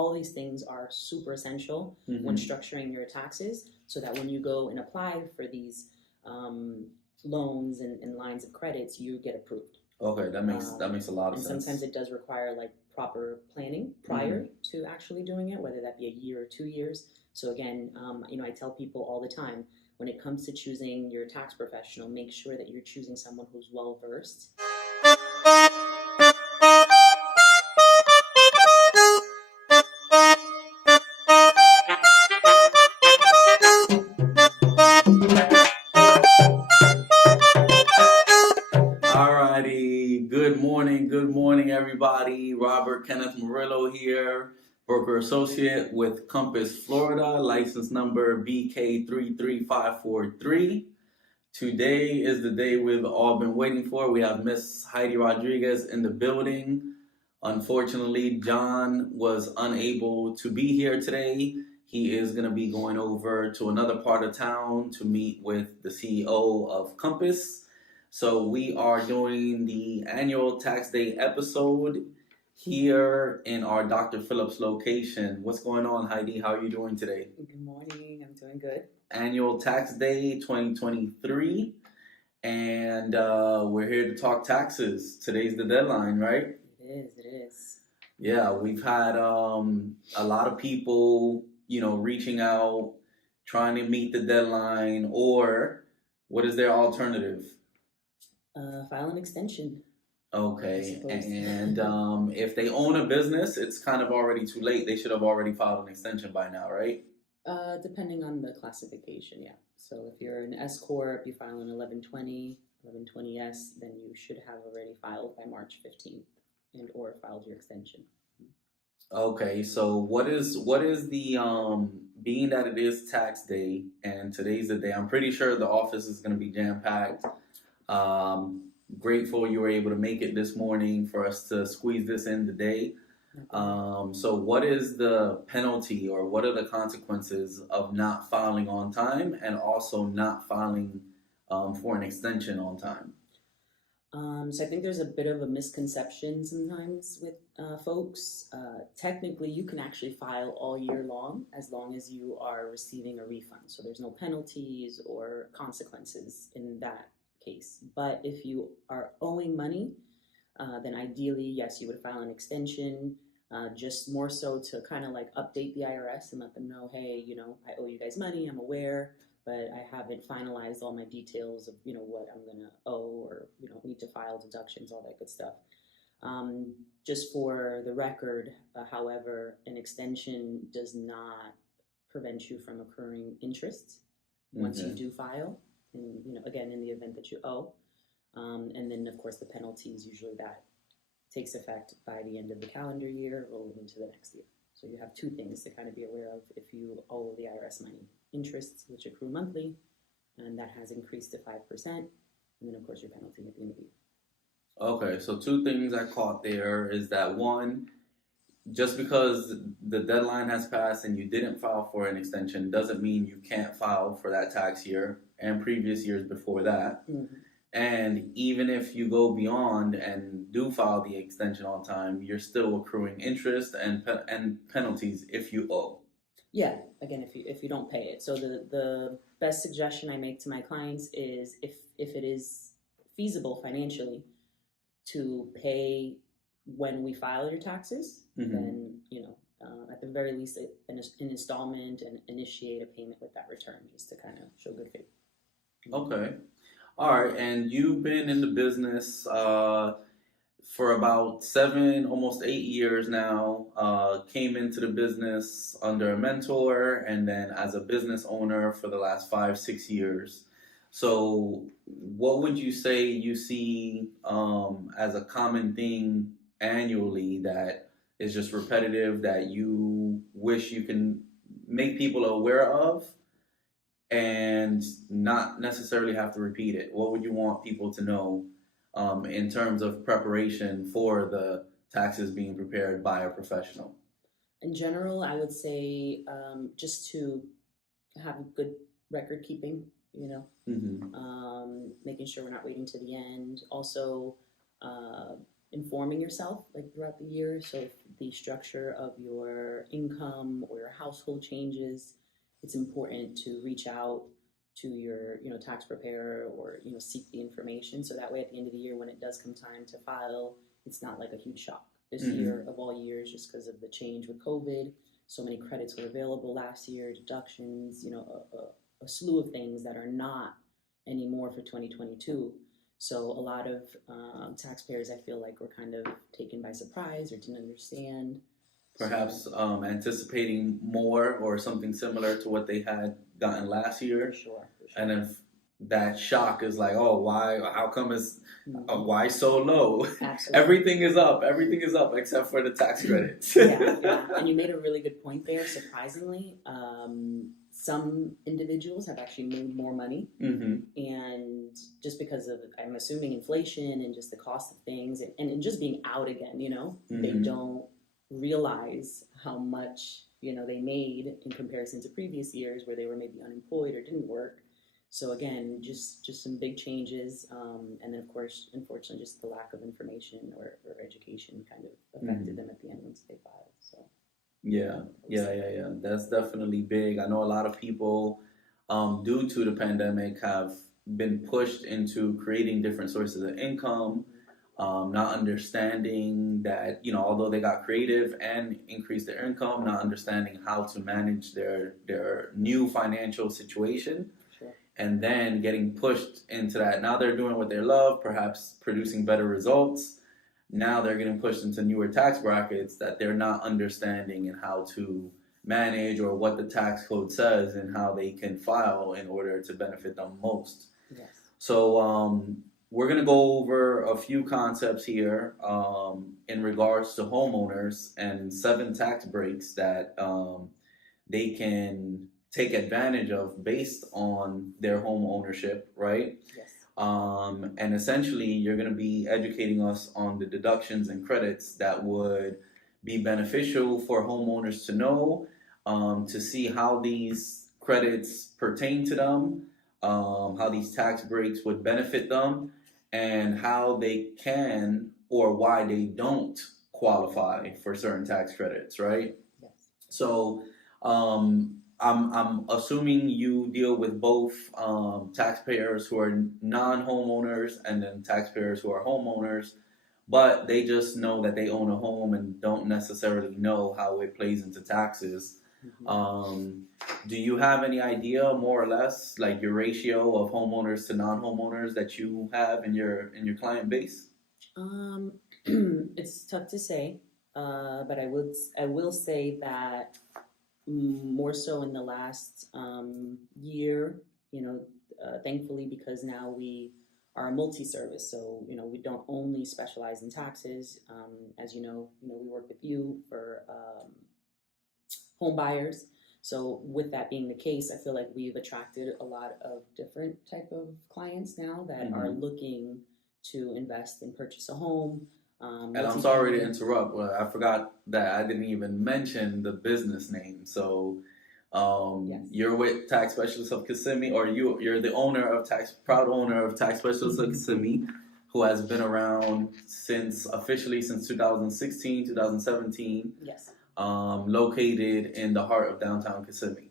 all these things are super essential when structuring your taxes, so that when you go and apply for these loans and lines of credits, you get approved. Okay, that makes a lot of sense. And sometimes it does require like proper planning prior to actually doing it, whether that be a year or 2 years. So again, I tell people all the time, when it comes to choosing your tax professional, make sure that you're choosing someone who's well versed. Good morning, everybody. Kenneth Morillo here, broker associate with Compass, Florida, license number BK33543. Today is the day we've all been waiting for. We have Miss Heidi Rodriguez in the building. Unfortunately, John was unable to be here today. He is going to be going over to another part of town to meet with the CEO of Compass. So we are doing the annual tax day episode here in our Dr. Phillips location. What's going on, Heidi? How are you doing today? Good morning. I'm doing good. Annual tax day 2023. And we're here to talk taxes. Today's the deadline, right? It is. Yeah, we've had a lot of people, reaching out, trying to meet the deadline, or what is their alternative? File an extension. Okay, and if they own a business, it's kind of already too late. They should have already filed an extension by now, right? Depending on the classification, yeah. So if you're an S Corp, you file an 1120, 1120S, then you should have already filed by March 15th and or filed your extension. Okay, so what is the being that it is tax day and today's the day, I'm pretty sure the office is going to be jam-packed. Grateful you were able to make it this morning for us to squeeze this in today. So what is the penalty or what are the consequences of not filing on time and also not filing for an extension on time? So I think there's a bit of a misconception sometimes with folks. Technically, you can actually file all year long as you are receiving a refund. So there's no penalties or consequences in that case. But if you are owing money, then ideally, yes, you would file an extension, just more so to kind of like update the IRS and let them know, hey, I owe you guys money, I'm aware, but I haven't finalized all my details of, what I'm going to owe or, need to file deductions, all that good stuff. Just for the record, however, an extension does not prevent you from accruing interest once you do file. And, again, in the event that you owe. And then, of course, the penalties, usually that takes effect by the end of the calendar year, rolling into the next year. So you have two things to kind of be aware of if you owe the IRS money. Interests, which accrue monthly, and that has increased to 5%. And then, of course, your penalty at the end of the year. Okay, so two things I caught there is that one, just because the deadline has passed and you didn't file for an extension doesn't mean you can't file for that tax year and previous years before that. And even if you go beyond and do file the extension on time, you're still accruing interest and penalties if you owe. Yeah, again, if you don't pay it. So the best suggestion I make to my clients is if it is feasible financially to pay when we file your taxes, then, at the very least, an installment and initiate a payment with that return just to kind of show good faith. Okay. All right. And you've been in the business for about 7, almost 8 years now. Came into the business under a mentor and then as a business owner for the last 5, 6 years. So what would you say you see as a common thing annually that is just repetitive that you wish you can make people aware of and not necessarily have to repeat it? What would you want people to know in terms of preparation for the taxes being prepared by a professional? In general, I would say just to have good record keeping, making sure we're not waiting to the end. Also, informing yourself like throughout the year. So if the structure of your income or your household changes, it's important to reach out to your tax preparer or seek the information, so that way at the end of the year when it does come time to file, it's not like a huge shock. This year of all years, just because of the change with COVID, so many credits were available last year, deductions, a slew of things that are not anymore for 2022. So a lot of taxpayers, I feel like, were kind of taken by surprise or didn't understand. Perhaps anticipating more or something similar to what they had gotten last year. For sure. And then that shock is like, oh, why? How come it's why so low? Absolutely. Everything is up except for the tax credits. Yeah. And you made a really good point there. Surprisingly, some individuals have actually made more money, and just because of, I'm assuming, inflation and just the cost of things, and just being out again, they don't realize how much they made in comparison to previous years where they were maybe unemployed or didn't work. So again, just some big changes, and then of course, unfortunately, just the lack of information or education kind of affected them at the end once they filed. So yeah. That's definitely big. I know a lot of people, due to the pandemic, have been pushed into creating different sources of income. Not understanding that, although they got creative and increased their income, not understanding how to manage their new financial situation. Sure. And then getting pushed into that. Now they're doing what they love, perhaps producing better results. Now they're getting pushed into newer tax brackets that they're not understanding and how to manage, or what the tax code says and how they can file in order to benefit them most. Yes. So, we're going to go over a few concepts here in regards to homeowners and 7 tax breaks that they can take advantage of based on their home ownership, right? Yes. And essentially, you're going to be educating us on the deductions and credits that would be beneficial for homeowners to know, to see how these credits pertain to them, how these tax breaks would benefit them, and how they can or why they don't qualify for certain tax credits, right? Yes. So I'm assuming you deal with both taxpayers who are non-homeowners and then taxpayers who are homeowners, but they just know that they own a home and don't necessarily know how it plays into taxes. Do you have any idea, more or less, like your ratio of homeowners to non-homeowners that you have in your client base? It's tough to say, but I will say that more so in the last year, thankfully, because now we are a multi-service, so we don't only specialize in taxes. As you know, we work with you for home buyers. So with that being the case, I feel like we've attracted a lot of different type of clients now that are looking to invest and purchase a home. And I'm sorry to interrupt, but I forgot that I didn't even mention the business name. So Yes. You're with Tax Specialists of Kissimmee, or you're the proud owner of Tax Specialists of Kissimmee, who has been around officially since 2016, 2017. Yes. Located in the heart of downtown Kissimmee.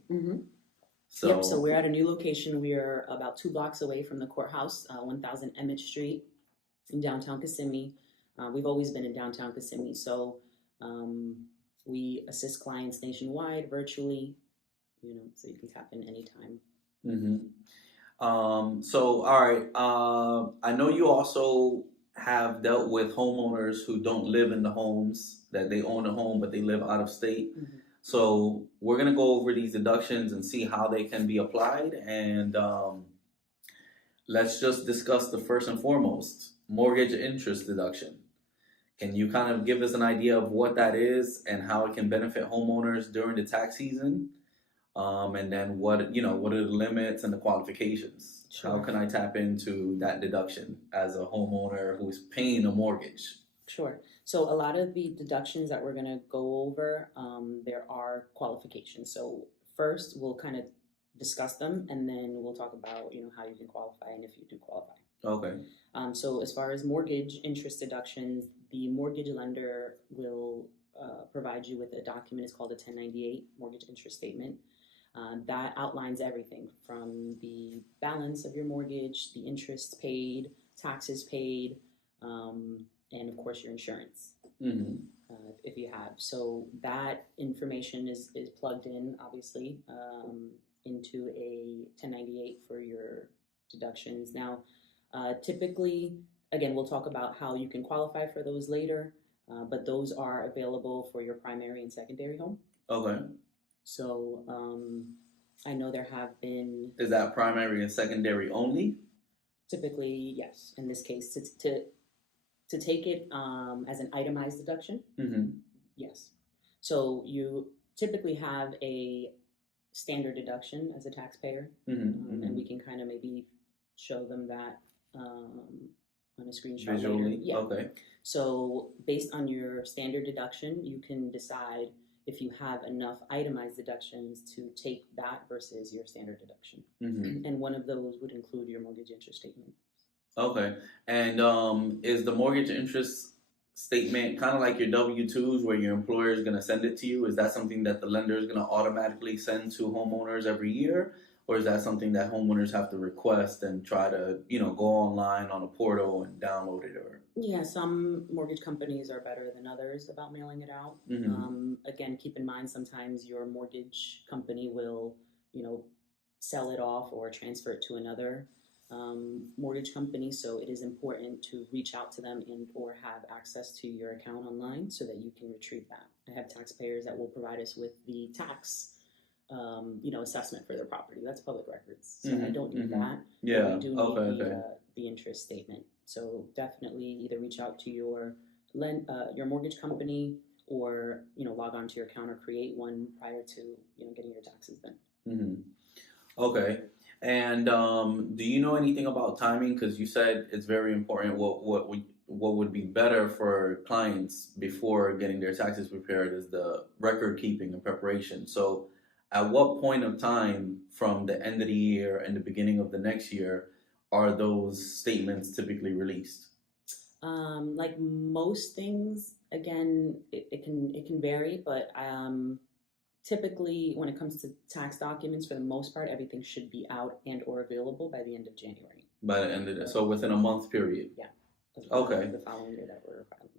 So we're at a new location. We are about 2 blocks away from the courthouse, 1000 Emmett Street in downtown Kissimmee. We've always been in downtown Kissimmee, so we assist clients nationwide, virtually, so you can tap in anytime. So, all right, I know you also have dealt with homeowners who don't live in the homes, that they own a home but they live out of state. So we're going to go over these deductions and see how they can be applied, and let's just discuss the first and foremost, mortgage interest deduction. Can you kind of give us an idea of what that is and how it can benefit homeowners during the tax season? And then what are the limits and the qualifications? Sure. How can I tap into that deduction as a homeowner who is paying a mortgage? Sure. So a lot of the deductions that we're going to go over, there are qualifications. So first, we'll kind of discuss them, and then we'll talk about how you can qualify and if you do qualify. Okay. So as far as mortgage interest deductions, the mortgage lender will provide you with a document. It's called a 1098 mortgage interest statement. That outlines everything from the balance of your mortgage, the interest paid, taxes paid, and of course your insurance, if you have. So that information is plugged in, obviously, into a 1098 for your deductions. Now, typically, again, we'll talk about how you can qualify for those later, but those are available for your primary and secondary home. Okay. So I know there have been... Is that primary and secondary only? Typically, yes. In this case, to take it as an itemized deduction, yes. So you typically have a standard deduction as a taxpayer, and we can kind of maybe show them that on a screenshot visually later. Yeah. Okay. So based on your standard deduction, you can decide if you have enough itemized deductions to take that versus your standard deduction. And one of those would include your mortgage interest statement. Okay. And is the mortgage interest statement kind of like your W-2s where your employer is going to send it to you? Is that something that the lender is going to automatically send to homeowners every year? Or is that something that homeowners have to request and try to, go online on a portal and download it? Or yeah, some mortgage companies are better than others about mailing it out. Again, keep in mind sometimes your mortgage company will, sell it off or transfer it to another mortgage company. So it is important to reach out to them and or have access to your account online so that you can retrieve that. I have taxpayers that will provide us with the tax assessment for their property. That's public records. So I don't need that. Yeah. We do need the interest statement. So definitely either reach out to your mortgage company or, log on to your account or create one prior to, getting your taxes done. Okay. And do you know anything about timing? Because you said it's very important. What would be better for clients before getting their taxes prepared is the record keeping and preparation. So at what point of time from the end of the year and the beginning of the next year are those statements typically released? Like most things, again, it can vary, but typically when it comes to tax documents, for the most part, everything should be out and or available by the end of January. By the end of so within a month period? Yeah. Okay. The following year that we're filing.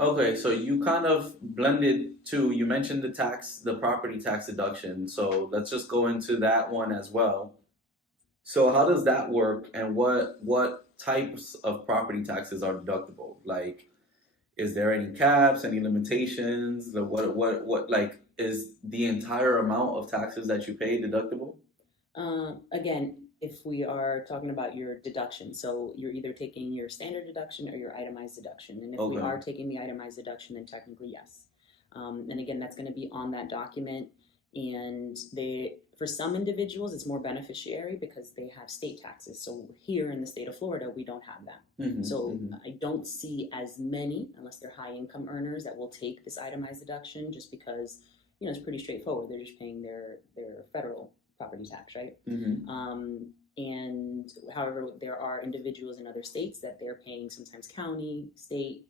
Okay, so you kind of blended two. You mentioned the property tax deduction. So let's just go into that one as well. So how does that work, and what types of property taxes are deductible? Like, is there any caps, any limitations? What like is the entire amount of taxes that you pay deductible? Again, if we are talking about your deduction, so you're either taking your standard deduction or your itemized deduction. And if we are taking the itemized deduction, then technically yes. And again, that's going to be on that document. And for some individuals, it's more beneficiary because they have state taxes. So here in the state of Florida, we don't have that. I don't see as many, unless they're high income earners, that will take this itemized deduction just because, it's pretty straightforward. They're just paying their federal property tax, right? And however, there are individuals in other states that they're paying sometimes county, state,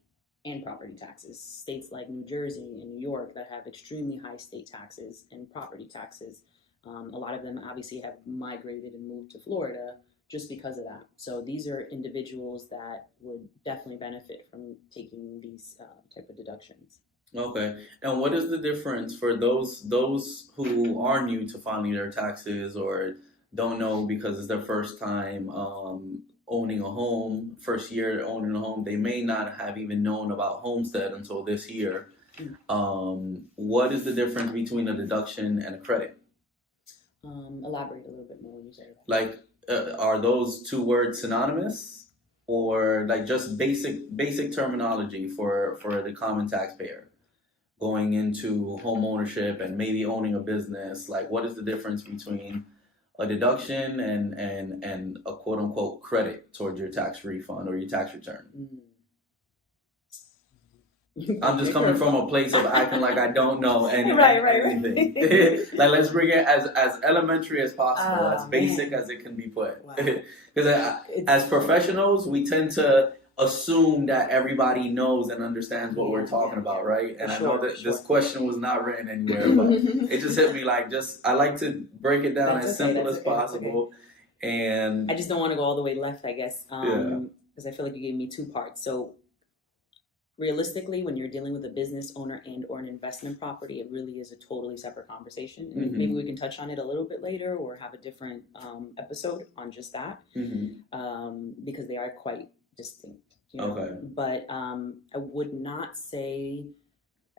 and property taxes. States like New Jersey and New York that have extremely high state taxes and property taxes. A lot of them obviously have migrated and moved to Florida just because of that. So these are individuals that would definitely benefit from taking these type of deductions. Okay. And what is the difference for those who are new to filing their taxes or don't know because it's their first time owning a home, first year owning a home? They may not have even known about homestead until this year. What is the difference between a deduction and a credit? Elaborate a little bit more when you say that. Like, are those two words synonymous, or like just basic terminology for the common taxpayer going into home ownership and maybe owning a business? Like, what is the difference between a deduction and a quote unquote credit towards your tax refund or your tax return? I'm just coming from a place of acting like I don't know anything. Like, let's bring it as elementary as possible, as basic as it can be put. Because as professionals, we tend to assume that everybody knows and understands what we're talking about, right? And I know that this question was not written anywhere, but it just hit me like, I like to break it down as simple as possible. And I just don't want to go all the way left, I guess, because I feel like you gave me two parts. So realistically, when you're dealing with a business owner and or an investment property, it really is a totally separate conversation. And maybe we can touch on it a little bit later or have a different episode on just that, because they are quite distinct. You know? Okay. But I would not say,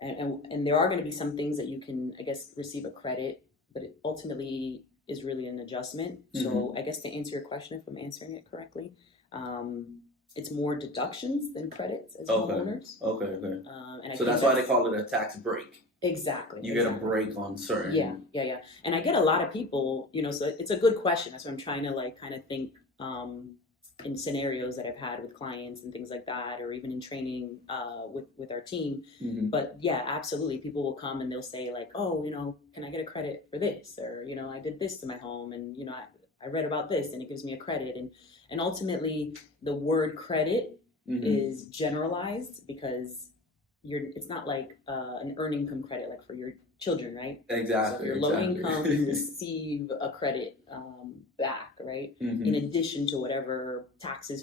and there are going to be some things that you can, I guess, receive a credit, but it ultimately is really an adjustment. So I guess to answer your question, if I'm answering it correctly, it's more deductions than credits as homeowners. Okay. And so that's why they call it a tax break. Exactly. You get a break on certain. Yeah. And I get a lot of people, so it's a good question. That's what I'm trying to kind of think in scenarios that I've had with clients and things like that, or even in training with our team. But yeah, absolutely. People will come and they'll say like, oh, can I get a credit for this? Or, I did this to my home and, I read about this and it gives me a credit. And ultimately the word credit is generalized because it's not like an earned income credit, like for your children, right? Exactly. So if you're low income, you receive a credit back, right? In addition to whatever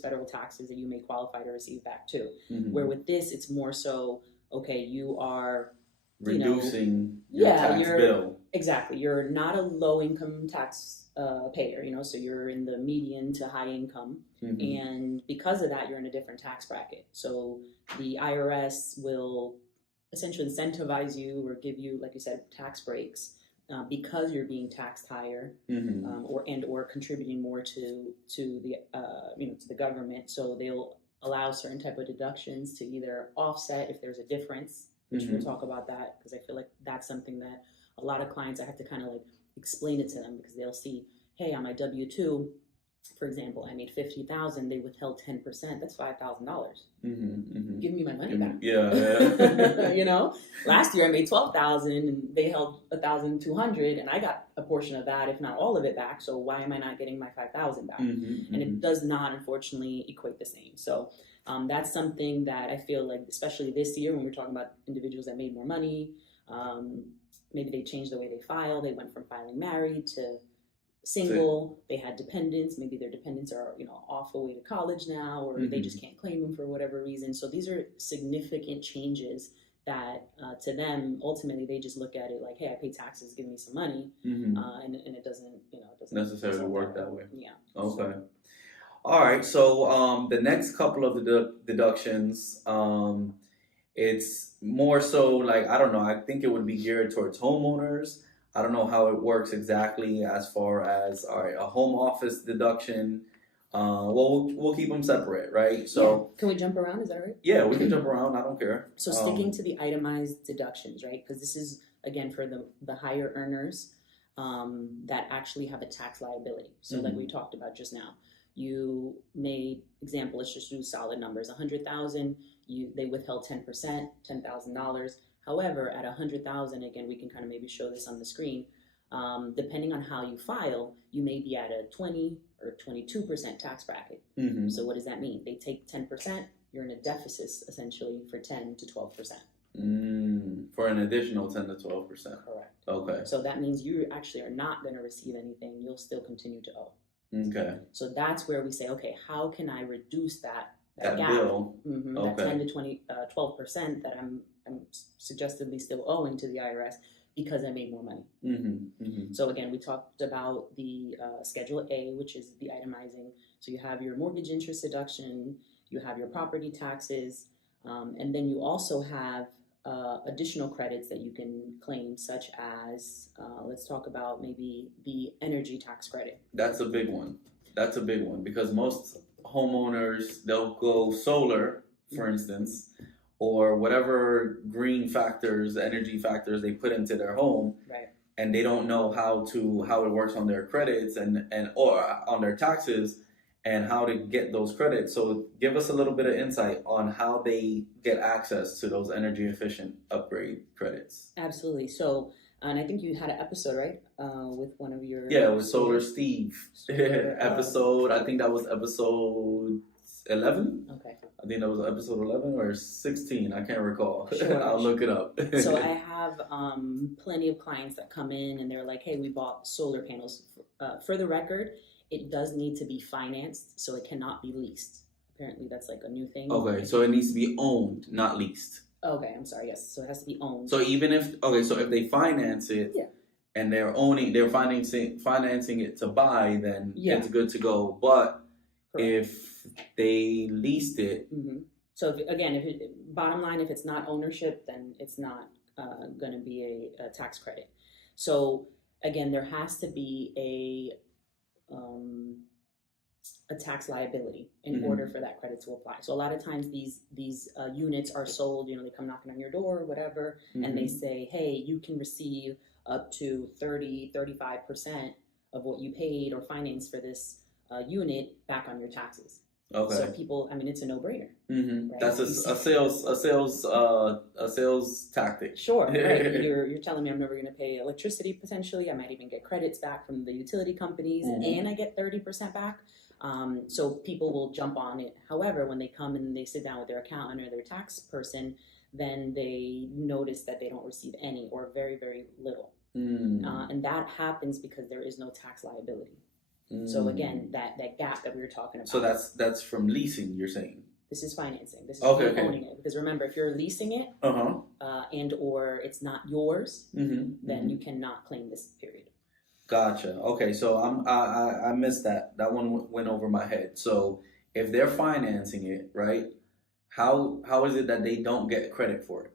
federal taxes that you may qualify to receive back too. Where with this, it's more so, okay, you are reducing your tax bill. Exactly. You're not a low income tax payer, so you're in the median to high income. And because of that, you're in a different tax bracket. So the IRS will essentially incentivize you or give you, like you said, tax breaks because you're being taxed higher or contributing more to the to the government. So they'll allow certain type of deductions to either offset if there's a difference, which we'll talk about that because I feel like that's something that a lot of clients, I have to kind of explain it to them because they'll see, hey, on my W-2, for example, I made $50,000. They withheld 10%. That's $5,000. Give me my money back. Yeah. Last year I made $12,000 and they held $1,200, and I got a portion of that, if not all of it, back. So why am I not getting my $5,000 back? And it does not, unfortunately, equate the same. So that's something that I feel like, especially this year when we're talking about individuals that made more money. Maybe they changed the way they file. They went from filing married to single. They had dependents. Maybe their dependents are, off away to college now, or they just can't claim them for whatever reason. So these are significant changes that to them, ultimately, they just look at it like, hey, I pay taxes, give me some money. And it doesn't, necessarily work that way. Yeah. Okay. All right. So the next couple of the deductions, it's more so like, I don't know, I think it would be geared towards homeowners. I don't know how it works exactly as far as, all right, a home office deduction. We'll keep them separate, right? So can we jump around? Is that right? Yeah, we can jump around. I don't care. So sticking to the itemized deductions, right? Because this is, again, for the higher earners that actually have a tax liability. So like we talked about just now, you made, example, let's just use solid numbers, 100,000. They withheld 10%, $10,000. However, at 100,000, again, we can kind of maybe show this on the screen. Depending on how you file, you may be at a 20 or 22% tax bracket. So what does that mean? They take 10%. You're in a deficit essentially for 10 to 12%. For an additional 10 to 12%. Correct. Okay. So that means you actually are not going to receive anything. You'll still continue to owe. Okay. So that's where we say, okay, how can I reduce that gap, bill, that 10 to 12% that I'm suggestively still owing to the IRS because I made more money. So again, we talked about the Schedule A, which is the itemizing. So you have your mortgage interest deduction, you have your property taxes, and then you also have additional credits that you can claim, such as, let's talk about maybe the energy tax credit. That's a big one. Because most homeowners, they'll go solar, for instance, or whatever green factors, energy factors they put into their home, right? And they don't know how it works on their credits and or on their taxes and how to get those credits. So give us a little bit of insight on how they get access to those energy efficient upgrade credits. Absolutely. So, and I think you had an episode, right, with one of your... Yeah, with Solar Steve. Episode, I think that was episode 11. Okay. I think that was episode 11 or 16. I can't recall. Sure. I'll look it up. So I have plenty of clients that come in and they're like, hey, we bought solar panels. For the record, it does need to be financed, so it cannot be leased. Apparently that's like a new thing. Okay, so it needs to be owned, not leased. Okay, I'm sorry, yes. So it has to be owned. So even if, so if they finance it, yeah, and they're financing it to buy, then it's good to go. But correct. if they leased it, so bottom line, if it's not ownership, then it's not going to be a tax credit. So again, there has to be a tax liability in order for that credit to apply. So a lot of times these units are sold, they come knocking on your door or whatever, and they say, hey, you can receive up to 35% of what you paid or financed for this unit back on your taxes. Okay. So people, it's a no-brainer. Right? That's a sales tactic. Sure. Right. You're telling me I'm never going to pay electricity potentially. I might even get credits back from the utility companies, and I get 30% back. So people will jump on it. However, when they come and they sit down with their accountant or their tax person, then they notice that they don't receive any or very, very little. And that happens because there is no tax liability. So again, that gap that we were talking about. So that's from leasing, you're saying? This is financing. This is owning it. Because remember, if you're leasing it and or it's not yours, then you cannot claim this period. Gotcha. Okay, so I missed that. That one went over my head. So if they're financing it, right? How is it that they don't get credit for it?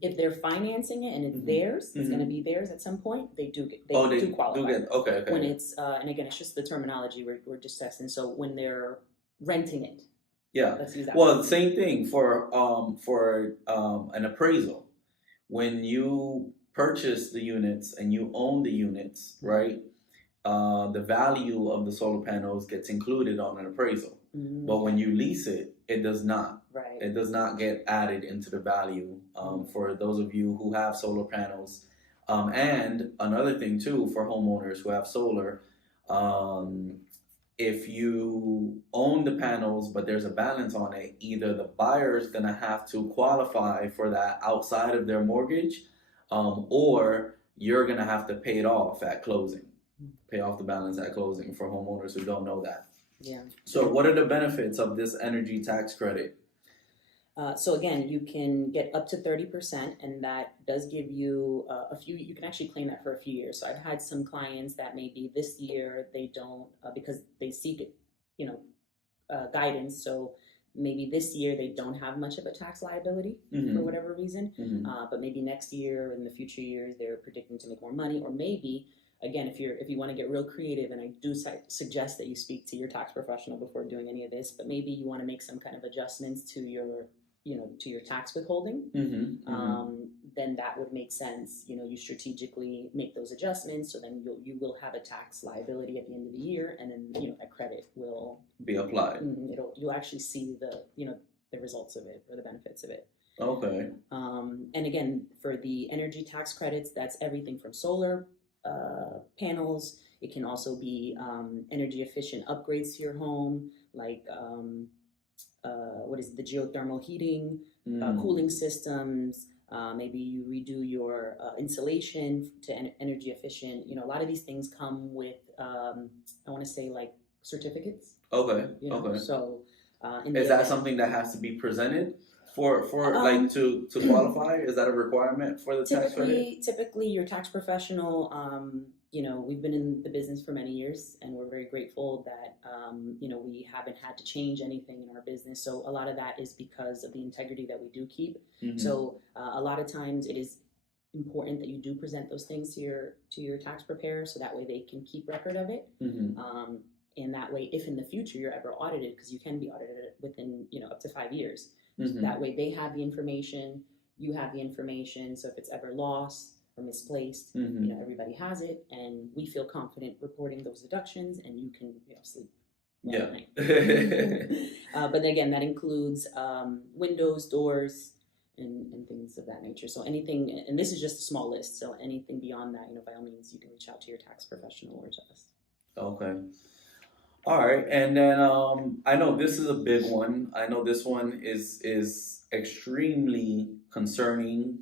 If they're financing it and it's theirs, it's going to be theirs at some point. They do qualify. Okay. When it's and again, it's just the terminology we're discussing. So when they're renting it, let's use that. Well, the same thing for an appraisal. When you purchase the units and you own the units, right? The value of the solar panels gets included on an appraisal. But when you lease it, it does not. Right. It does not get added into the value for those of you who have solar panels. And another thing too, for homeowners who have solar, if you own the panels but there's a balance on it, either the buyer is going to have to qualify for that outside of their mortgage, or you're going to have to pay it off at closing. Pay off the balance at closing for homeowners who don't know that. Yeah. So what are the benefits of this energy tax credit? So again, you can get up to 30%, and that does give you you can actually claim that for a few years. So I've had some clients that maybe this year they don't, because they seek, guidance. So maybe this year they don't have much of a tax liability for whatever reason. But maybe next year or in the future years, they're predicting to make more money, or maybe, again, if you want to get real creative, and I do suggest that you speak to your tax professional before doing any of this, but maybe you want to make some kind of adjustments to your tax withholding, then that would make sense. You strategically make those adjustments, so then you will have a tax liability at the end of the year, and then that credit will be applied. You'll actually see the results of it or the benefits of it. Okay. And again, for the energy tax credits, that's everything from solar panels. It can also be energy efficient upgrades to your home, like the geothermal heating, cooling systems. Maybe you redo your insulation to energy efficient. A lot of these things come with I want to say like certificates. Okay. Okay. So is that something that has to be presented for like to qualify? Is that a requirement for the tax credit? Typically, your tax professional, we've been in the business for many years, and we're very grateful that, we haven't had to change anything in our business. So a lot of that is because of the integrity that we do keep. So a lot of times it is important that you do present those things to your tax preparer, so that way they can keep record of it. And that way, if in the future you're ever audited, because you can be audited within, up to 5 years, so that way they have the information, you have the information. So if it's ever lost or misplaced, everybody has it, and we feel confident reporting those deductions, and you can sleep well at night. But again, that includes windows, doors, and things of that nature. So anything, and this is just a small list, so anything beyond that, by all means, you can reach out to your tax professional or to us. Okay. All right, and then I know this is a big one. I know this one is extremely concerning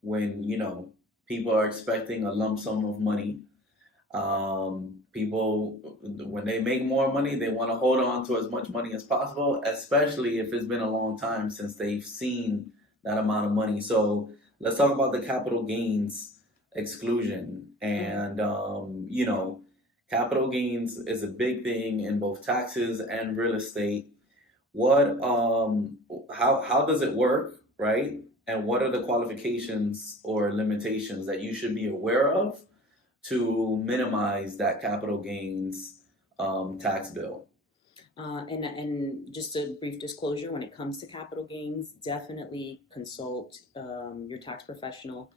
when people are expecting a lump sum of money. People, when they make more money, they want to hold on to as much money as possible, especially if it's been a long time since they've seen that amount of money. So let's talk about the capital gains exclusion. And, capital gains is a big thing in both taxes and real estate. How does it work, right? And what are the qualifications or limitations that you should be aware of to minimize that capital gains tax bill? And just a brief disclosure, when it comes to capital gains, definitely consult your tax professional.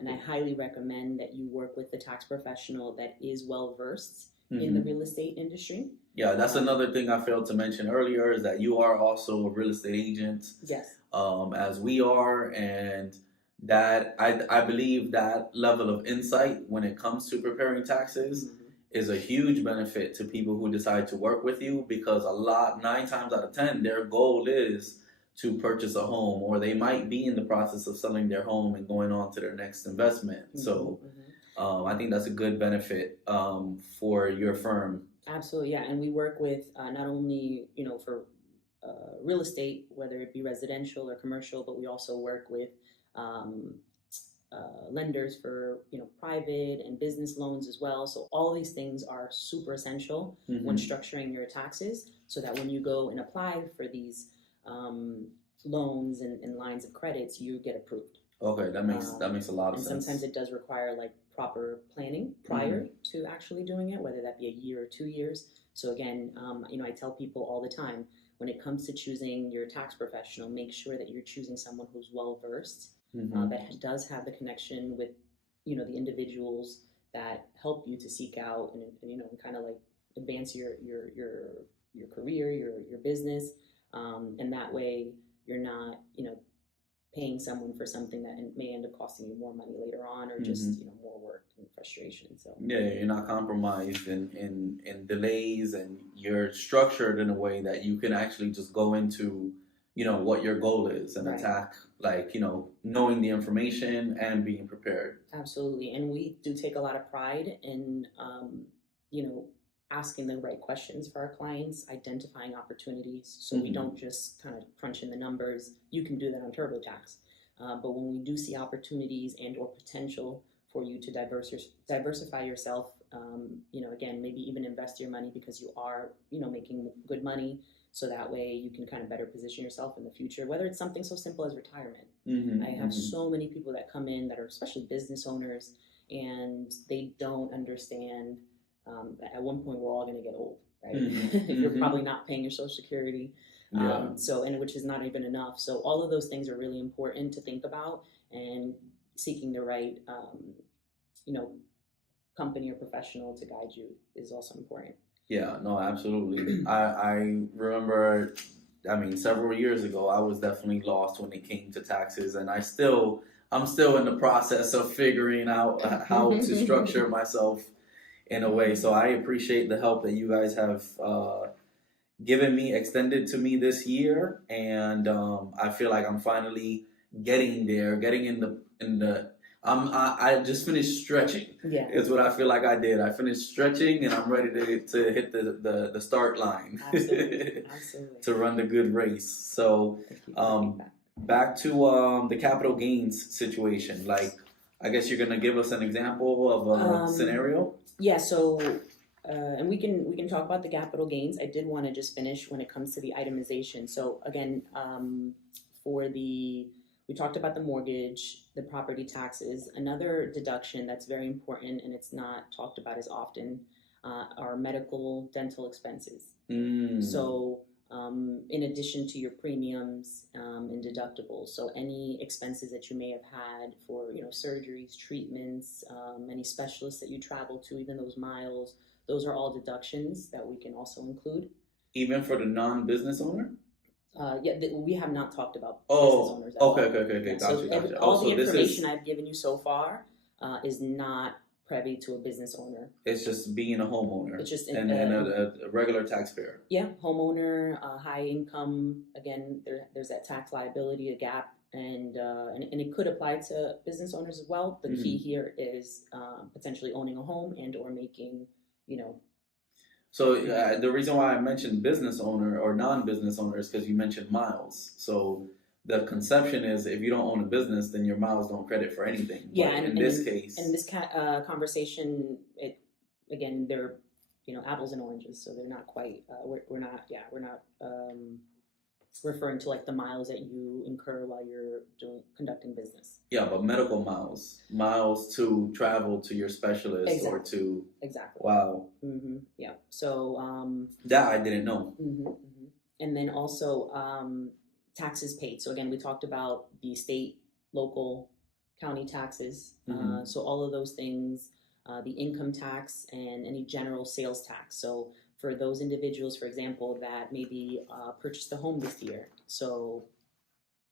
And I highly recommend that you work with the tax professional that is well versed in the real estate industry. Yeah, that's another thing I failed to mention earlier is that you are also a real estate agent. Yes. As we are, and that I believe that level of insight when it comes to preparing taxes is a huge benefit to people who decide to work with you, because 9 times out of 10, their goal is to purchase a home, or they might be in the process of selling their home and going on to their next investment. So I think that's a good benefit for your firm. Absolutely, yeah. And we work with not only, for real estate, whether it be residential or commercial, but we also work with lenders for private and business loans as well. So all these things are super essential when structuring your taxes, so that when you go and apply for these loans and lines of credits, you get approved. Okay, that makes a lot of sense. And sometimes it does require like proper planning prior to actually doing it, whether that be a year or 2 years. So again, I tell people all the time, when it comes to choosing your tax professional, make sure that you're choosing someone who's well versed, that does have the connection with, the individuals that help you to seek out and kind of like advance your career, your business, and that way you're not, paying someone for something that may end up costing you more money later on, or just more work and frustration. So yeah, you're not compromised in delays, and you're structured in a way that you can actually just go into what your goal is and attack, like knowing the information and being prepared. Absolutely. And we do take a lot of pride in asking the right questions for our clients, identifying opportunities, so we don't just kind of crunch in the numbers. You can do that on TurboTax, but when we do see opportunities and or potential for you to diversify yourself, again, maybe even invest your money because you are making good money, so that way you can kind of better position yourself in the future, whether it's something so simple as retirement. I have so many people that come in that are especially business owners, and they don't understand that at one point we're all going to get old, right? You're probably not paying your Social Security, which is not even enough. So all of those things are really important to think about, and seeking the right, company or professional to guide you is also important. Yeah, no, absolutely. I remember, several years ago, I was definitely lost when it came to taxes, and I'm still in the process of figuring out how to structure myself in a way. So I appreciate the help that you guys have extended to me this year, and I feel like I'm finally getting there, getting in the. I just finished stretching. Yeah, is what I feel like I did. I finished stretching, and I'm ready to hit the start line. Absolutely. To run the good race. So back to the capital gains situation. Like, I guess you're gonna give us an example of a scenario. Yeah, so, and we can talk about the capital gains. I did want to just finish when it comes to the itemization. So again, we talked about the mortgage, the property taxes. Another deduction that's very important, and it's not talked about as often, are medical, dental expenses. So in addition to your premiums and deductibles, so any expenses that you may have had for surgeries, treatments, any specialists that you travel to, even those miles, those are all deductions that we can also include. Even for the non-business owner? We have not talked about business owners at all. Okay. Gotcha. All the information I've given you so far is not privy to a business owner. It's just being a homeowner. It's just and a regular taxpayer. Yeah, homeowner, high income. Again, there's that tax liability, a gap, and it could apply to business owners as well. The key here is potentially owning a home and or making, So the reason why I mentioned business owner or non-business owner is because you mentioned miles. So the conception is if you don't own a business, then your miles don't credit for anything. Yeah, but and in this case, in this conversation, they're apples and oranges, so they're not quite. We're not referring to like the miles that you incur while you're conducting business. Yeah, but medical miles to travel to your specialist Exactly. or to Exactly. Wow. Mm-hmm. Yeah. So that I didn't know. Mm-hmm, mm-hmm. And then also taxes paid. So again, we talked about the state, local, county taxes. Mm-hmm. So all of those things, the income tax and any general sales tax. So for those individuals, for example, that maybe purchased a home this year. So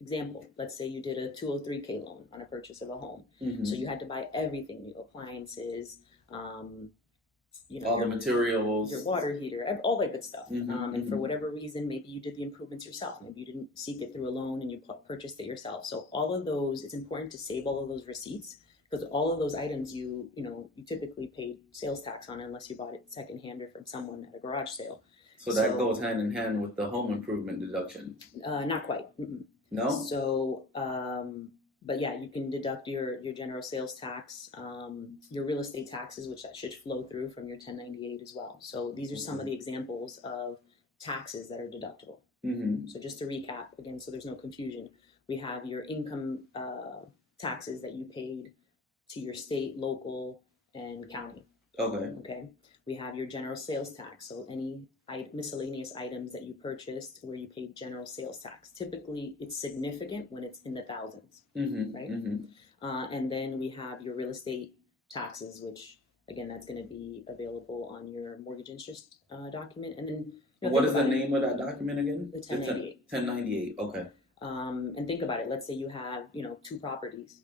example, let's say you did a 203K loan on a purchase of a home. Mm-hmm. So you had to buy everything, new appliances, all the materials, your water heater, all that good stuff. Mm-hmm. And for whatever reason, maybe you did the improvements yourself. Maybe you didn't seek it through a loan and you purchased it yourself. So all of those, it's important to save all of those receipts because all of those items you typically paid sales tax on unless you bought it secondhand or from someone at a garage sale. So that goes hand in hand with the home improvement deduction. Not quite. Mm-mm. No. So, but yeah, you can deduct your general sales tax, your real estate taxes, which that should flow through from your 1098 as well. So these are some of the examples of taxes that are deductible. Mm-hmm. So just to recap again, so there's no confusion, we have your income taxes that you paid to your state, local, and county. Okay. We have your general sales tax. So any miscellaneous items that you purchased where you paid general sales tax. Typically, it's significant when it's in the thousands, mm-hmm. right? Mm-hmm. And then we have your real estate taxes, which again, that's going to be available on your mortgage interest document. And then what is the name of that document again? The 1098. 1098. Okay. And think about it. Let's say you have 2 properties.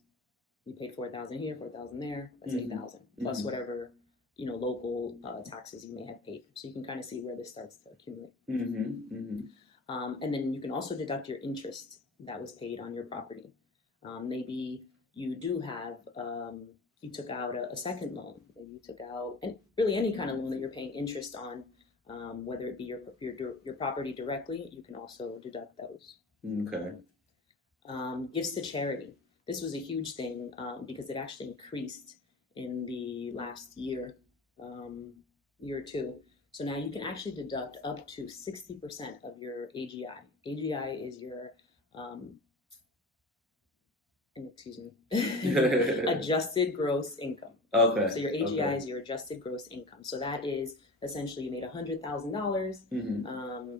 You paid $4,000 here, $4,000 there. That's Mm-hmm. $8,000 plus Mm-hmm. whatever local taxes you may have paid. So you can kind of see where this starts to accumulate. Mm-hmm. Mm-hmm. And then you can also deduct your interest that was paid on your property. Maybe you do have you took out a second loan. Maybe you took out really any kind of loan that you're paying interest on, whether it be your property directly. You can also deduct those. Okay. Gifts to charity. This was a huge thing because it actually increased in the last year or two. So now you can actually deduct up to 60% of your AGI. AGI is your, adjusted gross income. Okay. So your AGI is your adjusted gross income. So that is essentially you made $100,000. Mm-hmm.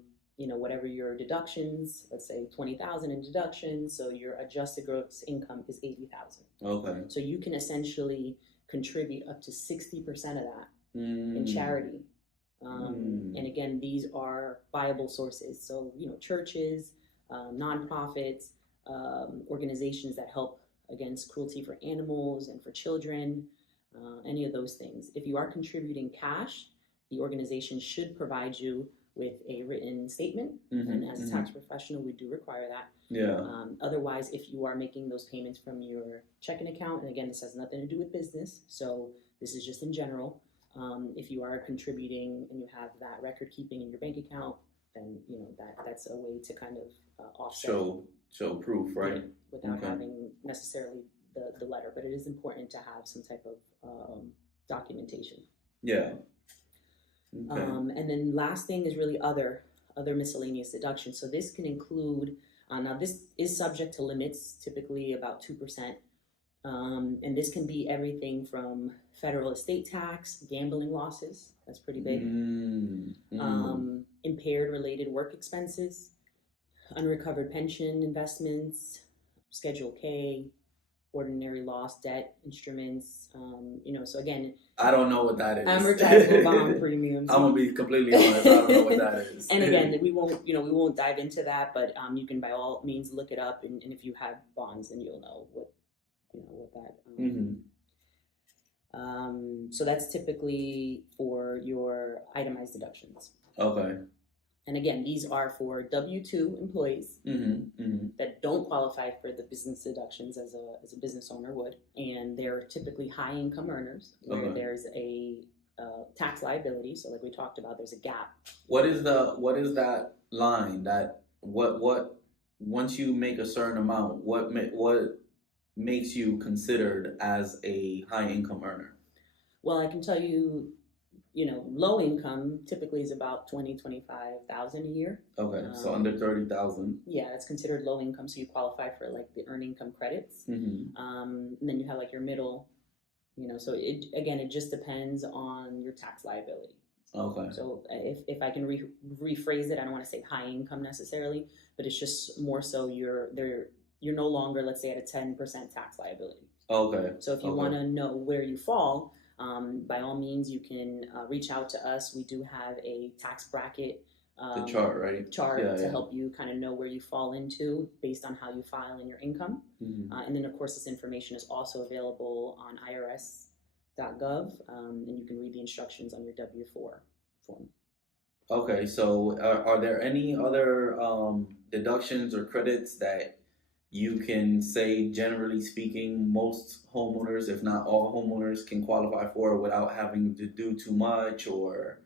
Whatever your deductions, let's say 20,000 in deductions. So your adjusted gross income is 80,000. Okay. So you can essentially contribute up to 60% of that in charity. And again, these are viable sources. So, churches, nonprofits, organizations that help against cruelty for animals and for children, any of those things. If you are contributing cash, the organization should provide you with a written statement. Mm-hmm. And as a tax professional, we do require that. Yeah. Otherwise, if you are making those payments from your checking account, and again, this has nothing to do with business, so this is just in general. If you are contributing and you have that record keeping in your bank account, then that's a way to kind of offset. Show proof, right? Yeah, without having necessarily the letter, but it is important to have some type of documentation. Yeah. Okay. And then last thing is really other miscellaneous deductions. So this can include, now this is subject to limits, typically about 2%. And this can be everything from federal estate tax, gambling losses, that's pretty big, impaired related work expenses, unrecovered pension investments, Schedule K, ordinary loss debt instruments, so again, I don't know what that is. Amortizable bond premiums. I'm gonna be completely honest. I don't know what that is. And again, we won't dive into that, but you can by all means look it up, and if you have bonds, then you'll know what that. So that's typically for your itemized deductions. Okay. And again, these are for W-2 employees that don't qualify for the business deductions as a business owner would. And they're typically high income earners where there's a tax liability. So like we talked about, there's a gap. What is that line that what once you make a certain amount, what makes you considered as a high income earner? Well, I can tell you, low income typically is about 25,000 a year. Okay, so under 30,000. Yeah, that's considered low income, so you qualify for like the earned income credits. And then you have like your middle, so it just depends on your tax liability. Okay. So if I can rephrase it, I don't want to say high income necessarily, but it's just more so you're no longer, let's say, at a 10% tax liability. Okay. So if you want to know where you fall, by all means, you can reach out to us. We do have a tax bracket the chart, right? To help you kind of know where you fall into based on how you file in your income. And then, of course, this information is also available on irs.gov, and you can read the instructions on your W-4 form. Okay, so are there any other deductions or credits that you can say, generally speaking, most homeowners, if not all homeowners, can qualify for without having to do too much? Or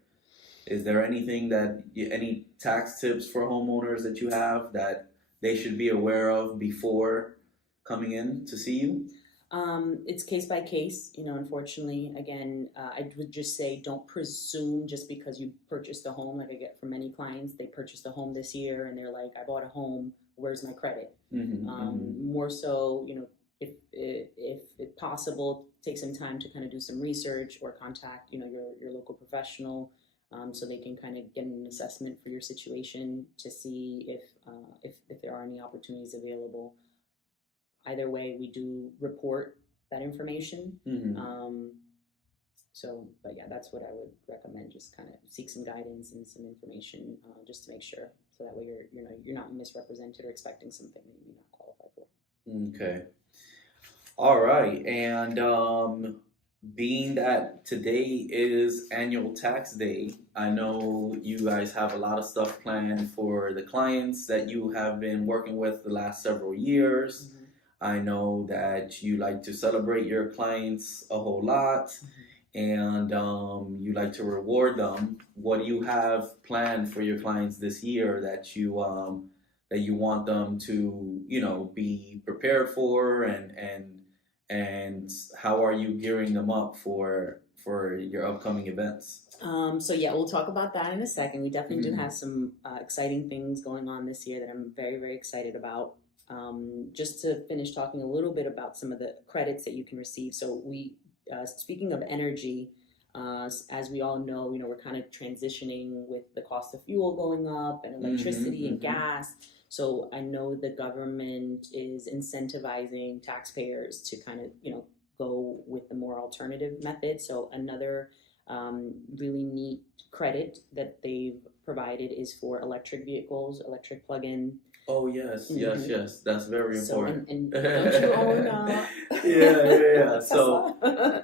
is there anything any tax tips for homeowners that you have that they should be aware of before coming in to see you? It's case by case, unfortunately. Again, I would just say don't presume just because you purchased a home. Like I get from many clients, they purchased a home this year and they're like, I bought a home, where's my credit? More so, if possible, take some time to kind of do some research or contact, your local professional, so they can kind of get an assessment for your situation to see if there are any opportunities available. Either way, we do report that information. But yeah, that's what I would recommend. Just kind of seek some guidance and some information, just to make sure, so that way you're not misrepresented or expecting something that you may not qualify for. Okay. All right, and being that today is annual tax day, I know you guys have a lot of stuff planned for the clients that you have been working with the last several years. I know that you like to celebrate your clients a whole lot, and you like to reward them. What do you have planned for your clients this year that you want them to be prepared for, and how are you gearing them up for your upcoming events? So yeah, we'll talk about that in a second. We definitely do have some exciting things going on this year that I'm very, very excited about. Just to finish talking a little bit about some of the credits that you can receive. So speaking of energy, as we all know, we're kind of transitioning with the cost of fuel going up and electricity and gas. So I know the government is incentivizing taxpayers to kind of, go with the more alternative method. So another really neat credit that they've provided is for electric vehicles, electric plug-in. Oh yes, yes. That's very important. And don't you own? Yeah. So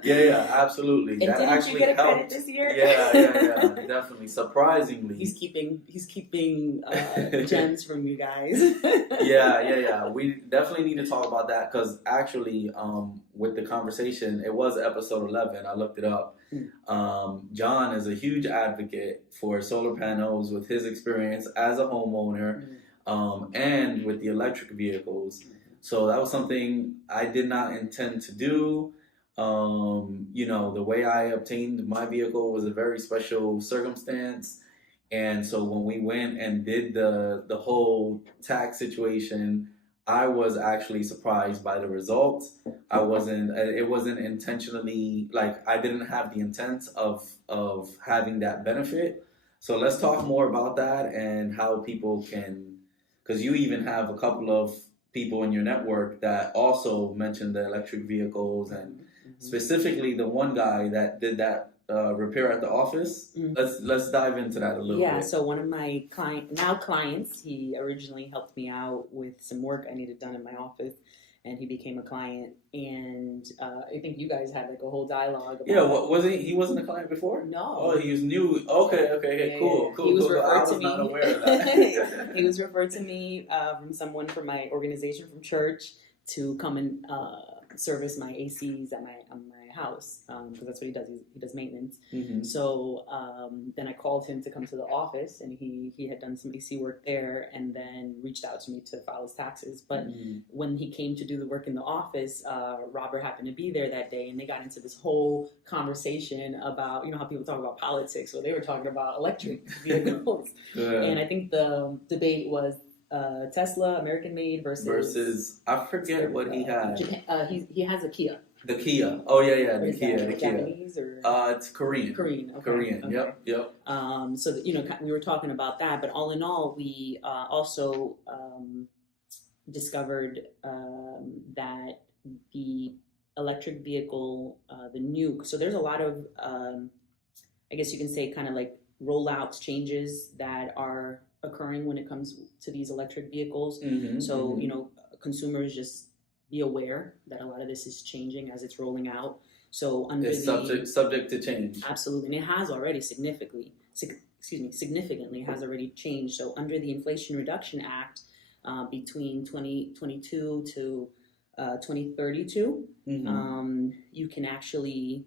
yeah, absolutely. And that didn't actually you get a helped. credit this year? Yeah. Definitely. Surprisingly, he's keeping gems from you guys. Yeah. We definitely need to talk about that because actually, with the conversation, it was episode 11. I looked it up. John is a huge advocate for solar panels with his experience as a homeowner. And with the electric vehicles. So that was something I did not intend to do. The way I obtained my vehicle was a very special circumstance. And so when we went and did the whole tax situation, I was actually surprised by the results. It wasn't intentionally, I didn't have the intent of having that benefit. So let's talk more about that and how people can, because you even have a couple of people in your network that also mentioned the electric vehicles, and specifically the one guy that did that repair at the office. Let's dive into that a little bit. Yeah, so one of my clients, he originally helped me out with some work I needed done in my office. and he became a client. And I think you guys had like a whole dialogue about. Yeah, what was he wasn't a client before? No. Oh, he was new. Okay, cool. He was cool. referred I was to me. not aware of that. He was referred to me from someone from my organization from church to come and service my ACs at my house, because that's what he does. He does maintenance. Mm-hmm. So then I called him to come to the office, and he had done some AC work there, and then reached out to me to file his taxes. But when he came to do the work in the office, Robert happened to be there that day, and they got into this whole conversation about, you know how people talk about politics. Well, they were talking about electric vehicles. And I think the debate was Tesla, American made versus I forget what he had. Japan, he has a Kia. The Kia. Oh yeah, the Kia. The Japanese or it's Korean. Okay. Korean. Okay. Yep. So that, we were talking about that, but all in all, we also discovered that the electric vehicle, so there's a lot of, I guess you can say, kind of like rollout changes that are occurring when it comes to these electric vehicles. So consumers just be aware that a lot of this is changing as it's rolling out. So under it's subject to change. Absolutely, and it has already significantly has already changed. So under the Inflation Reduction Act, between 2022 to 2032, you can actually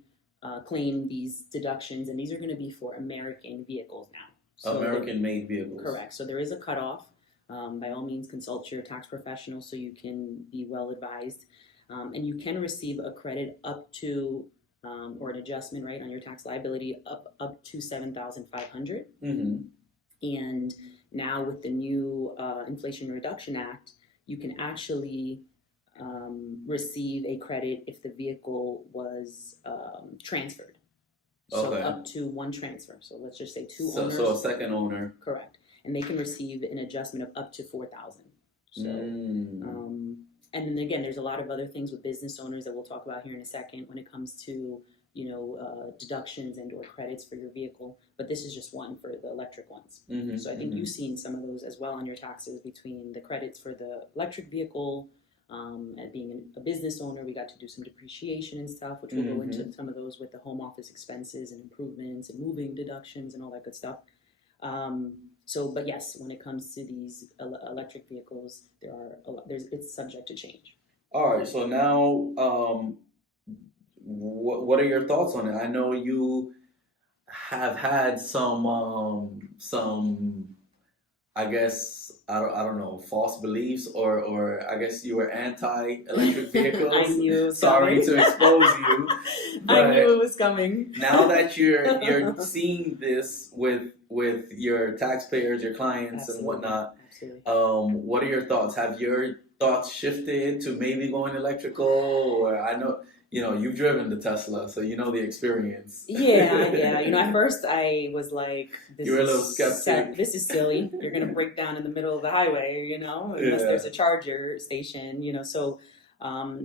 claim these deductions, and these are going to be for American vehicles now. So American-made vehicles. Correct. So there is a cutoff. By all means, consult your tax professional so you can be well advised. And you can receive a credit up to, or an adjustment, right, on your tax liability up to $7,500. And now with the new Inflation Reduction Act, you can actually receive a credit if the vehicle was transferred. So up to one transfer. So let's just say two owners. So a second owner. Correct. And they can receive an adjustment of up to $4,000. So, and then again, there's a lot of other things with business owners that we'll talk about here in a second when it comes to, deductions and or credits for your vehicle. But this is just one for the electric ones. So I think you've seen some of those as well on your taxes, between the credits for the electric vehicle. And being a business owner, we got to do some depreciation and stuff, which we'll go into some of those with the home office expenses and improvements and moving deductions and all that good stuff. But yes, when it comes to these electric vehicles, it's subject to change. All right. So now, what are your thoughts on it? I know you have had some, I guess, I don't know, false beliefs, or I guess you were anti-electric vehicles. I knew. Sorry to expose you. I knew it was coming. Now that you're seeing this with your taxpayers, your clients, Absolutely. and whatnot, Absolutely. what are your thoughts? Have your thoughts shifted to maybe going electrical? Or I know, you've driven the Tesla, so you know the experience. Yeah. At first I was like, you were a little skeptic. This is silly. You're going to break down in the middle of the highway, unless there's a charger station, So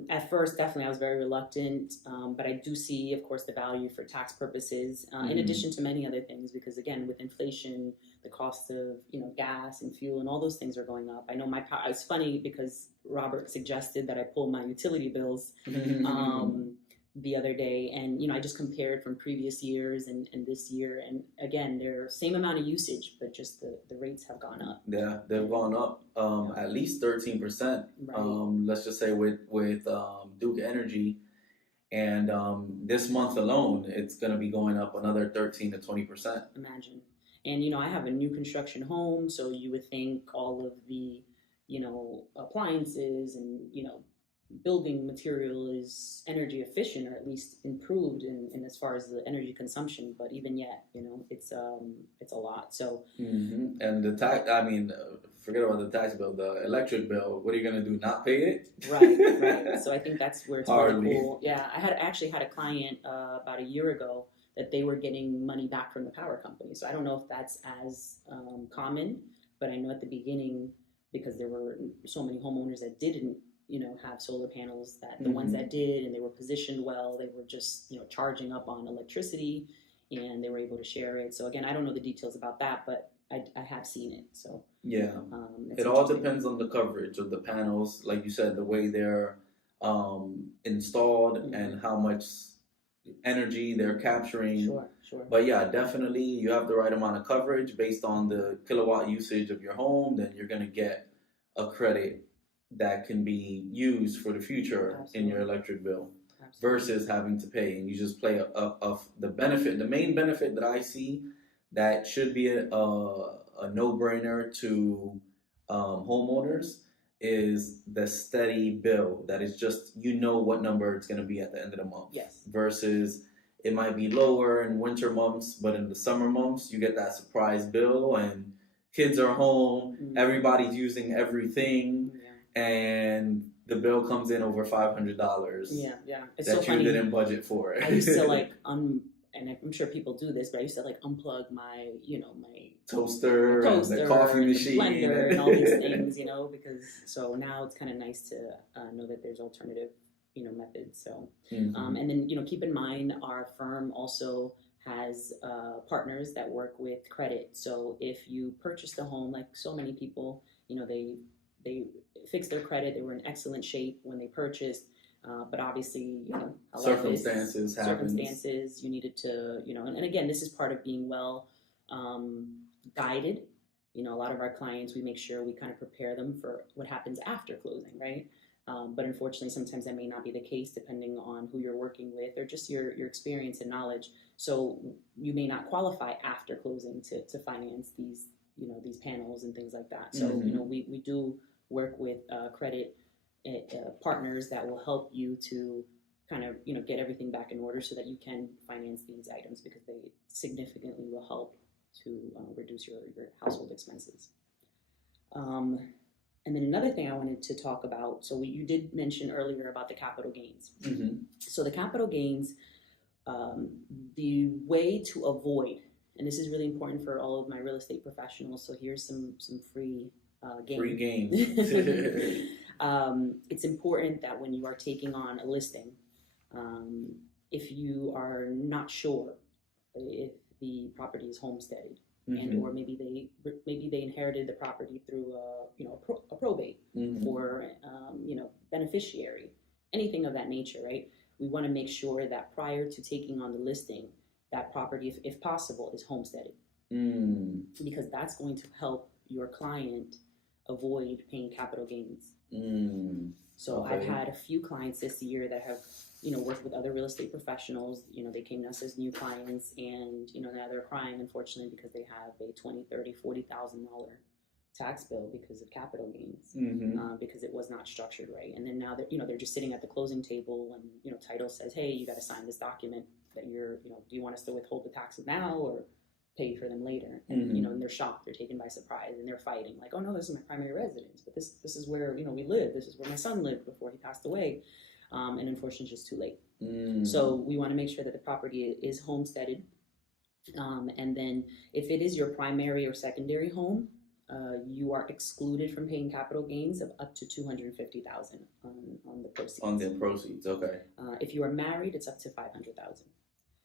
at first, definitely, I was very reluctant, but I do see, of course, the value for tax purposes, in addition to many other things, because again, with inflation, the cost of gas and fuel and all those things are going up. I know it's funny because Robert suggested that I pull my utility bills the other day, and I just compared from previous years and this year, and again, they're same amount of usage, but just the rates have gone up. Yeah, they've gone up at least 13%. Right. Let's just say with Duke Energy, and this month alone, it's going to be going up another 13 to 20%. Imagine. And I have a new construction home, so you would think all of the appliances and building material is energy efficient, or at least improved in as far as the energy consumption. But even yet, it's a lot. So and the tax, forget about the tax bill, the electric bill. What are you gonna do? Not pay it? Right. So I think that's where it's really cool. Yeah, I actually had a client about a year ago that they were getting money back from the power company. So I don't know if that's as common, but I know at the beginning, because there were so many homeowners that didn't have solar panels, that the ones that did, and they were positioned well, they were just charging up on electricity, and they were able to share it. So again, I don't know the details about that, but I have seen it. So Yeah. it's It all interesting. depends on the coverage of the panels, like you said, the way they're installed and how much energy they're capturing. Sure, sure. But yeah, definitely you have the right amount of coverage based on the kilowatt usage of your home, then you're going to get a credit that can be used for the future in your electric bill versus having to pay. And you just play the benefit, the main benefit that I see that should be a no-brainer to homeowners is the steady bill that is just, you know what number it's going to be at the end of the month. Yes. Versus it might be lower in winter months, but in the summer months you get that surprise bill and kids are home, everybody's using everything, and the bill comes in over $500. Yeah, yeah. It's that so you funny. didn't budget for it. I used to like and I'm sure people do this, but I used to like unplug my, my toaster and the coffee machine, blender, and all these things, because so now it's kind of nice to know that there's alternative, methods. So, and then keep in mind our firm also has partners that work with credit. So if you purchase the home, like so many people, they fixed their credit, they were in excellent shape when they purchased. But obviously, circumstances, you needed to, and again, this is part of being well guided. A lot of our clients, we make sure we kind of prepare them for what happens after closing, right? But unfortunately, sometimes that may not be the case depending on who you're working with or just your experience and knowledge. So you may not qualify after closing to finance these, these panels and things like that. So, we do work with credit partners that will help you to kind of get everything back in order so that you can finance these items, because they significantly will help to reduce your household expenses. And then another thing I wanted to talk about, so you did mention earlier about the capital gains. So the capital gains, the way to avoid, and this is really important for all of my real estate professionals, so here's some free games. Free games. It's important that when you are taking on a listing, if you are not sure if the property is homesteaded, and or maybe they inherited the property through a probate or beneficiary, anything of that nature, right? We want to make sure that prior to taking on the listing, that property, if possible, is homesteaded, because that's going to help your client avoid paying capital gains. So I've had a few clients this year that have, worked with other real estate professionals. They came to us as new clients, and now they're crying, unfortunately, because they have a $20,000, $30,000, $40,000 tax bill because of capital gains, because it was not structured right. And then now they're just sitting at the closing table, and title says, hey, you got to sign this document that you're, do you want us to withhold the taxes now or pay for them later? And and they're shocked, they're taken by surprise, and they're fighting like, oh no, this is my primary residence, but this is where we live, this is where my son lived before he passed away, and unfortunately it's just too late. So we want to make sure that the property is homesteaded, and then if it is your primary or secondary home, you are excluded from paying capital gains of up to $250,000 on the proceeds. On the proceeds, okay. If you are married, it's up to $500,000.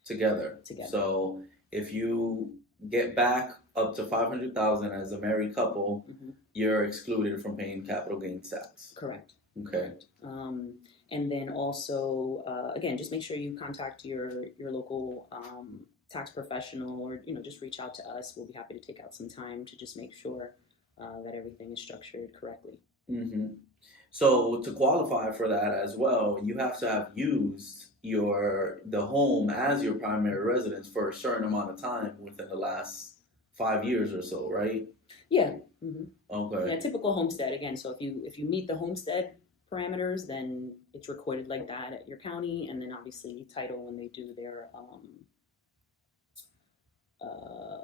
Together. So if you get back up to $500,000 as a married couple, you're excluded from paying capital gains tax. Correct. Okay. And then also, again, just make sure you contact your local tax professional, or just reach out to us. We'll be happy to take out some time to just make sure that everything is structured correctly. So to qualify for that as well, you have to have used the home as your primary residence for a certain amount of time within the last 5 years or so, right? Yeah. Okay. Yeah, typical homestead again. So if you meet the homestead parameters, then it's recorded like that at your county, and then obviously title, when they do their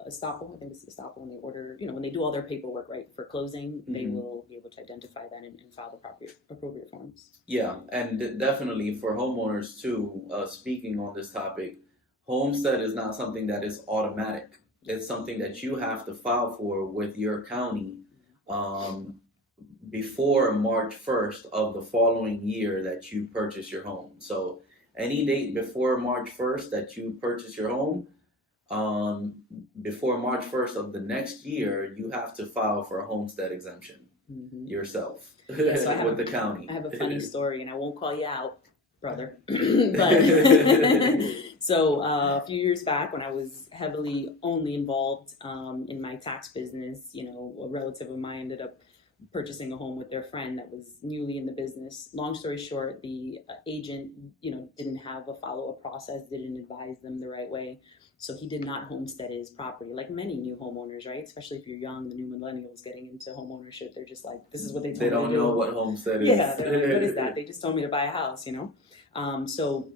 estoppel, I think it's estoppel, when they order, when they do all their paperwork, right, for closing, they will be able to identify that and file the appropriate forms. Yeah, and definitely for homeowners too, speaking on this topic, homestead is not something that is automatic. It's something that you have to file for with your county before March 1st of the following year that you purchase your home. So any date before March 1st that you purchase your home, um, before March 1st of the next year, you have to file for a homestead exemption yourself Yeah, so with the county. I have a funny story, and I won't call you out, brother. But so a few years back, when I was heavily only involved in my tax business, you know, a relative of mine ended up purchasing a home with their friend that was newly in the business. Long story short, the agent, you know, didn't have a follow-up process, didn't advise them the right way. So he did not homestead his property, like many new homeowners, right? Especially if you're young, the new millennials getting into home ownership, they're just like, this is what they told me to do. They don't know what homestead is. Yeah, they're like, what is that? They just told me to buy a house, you know? So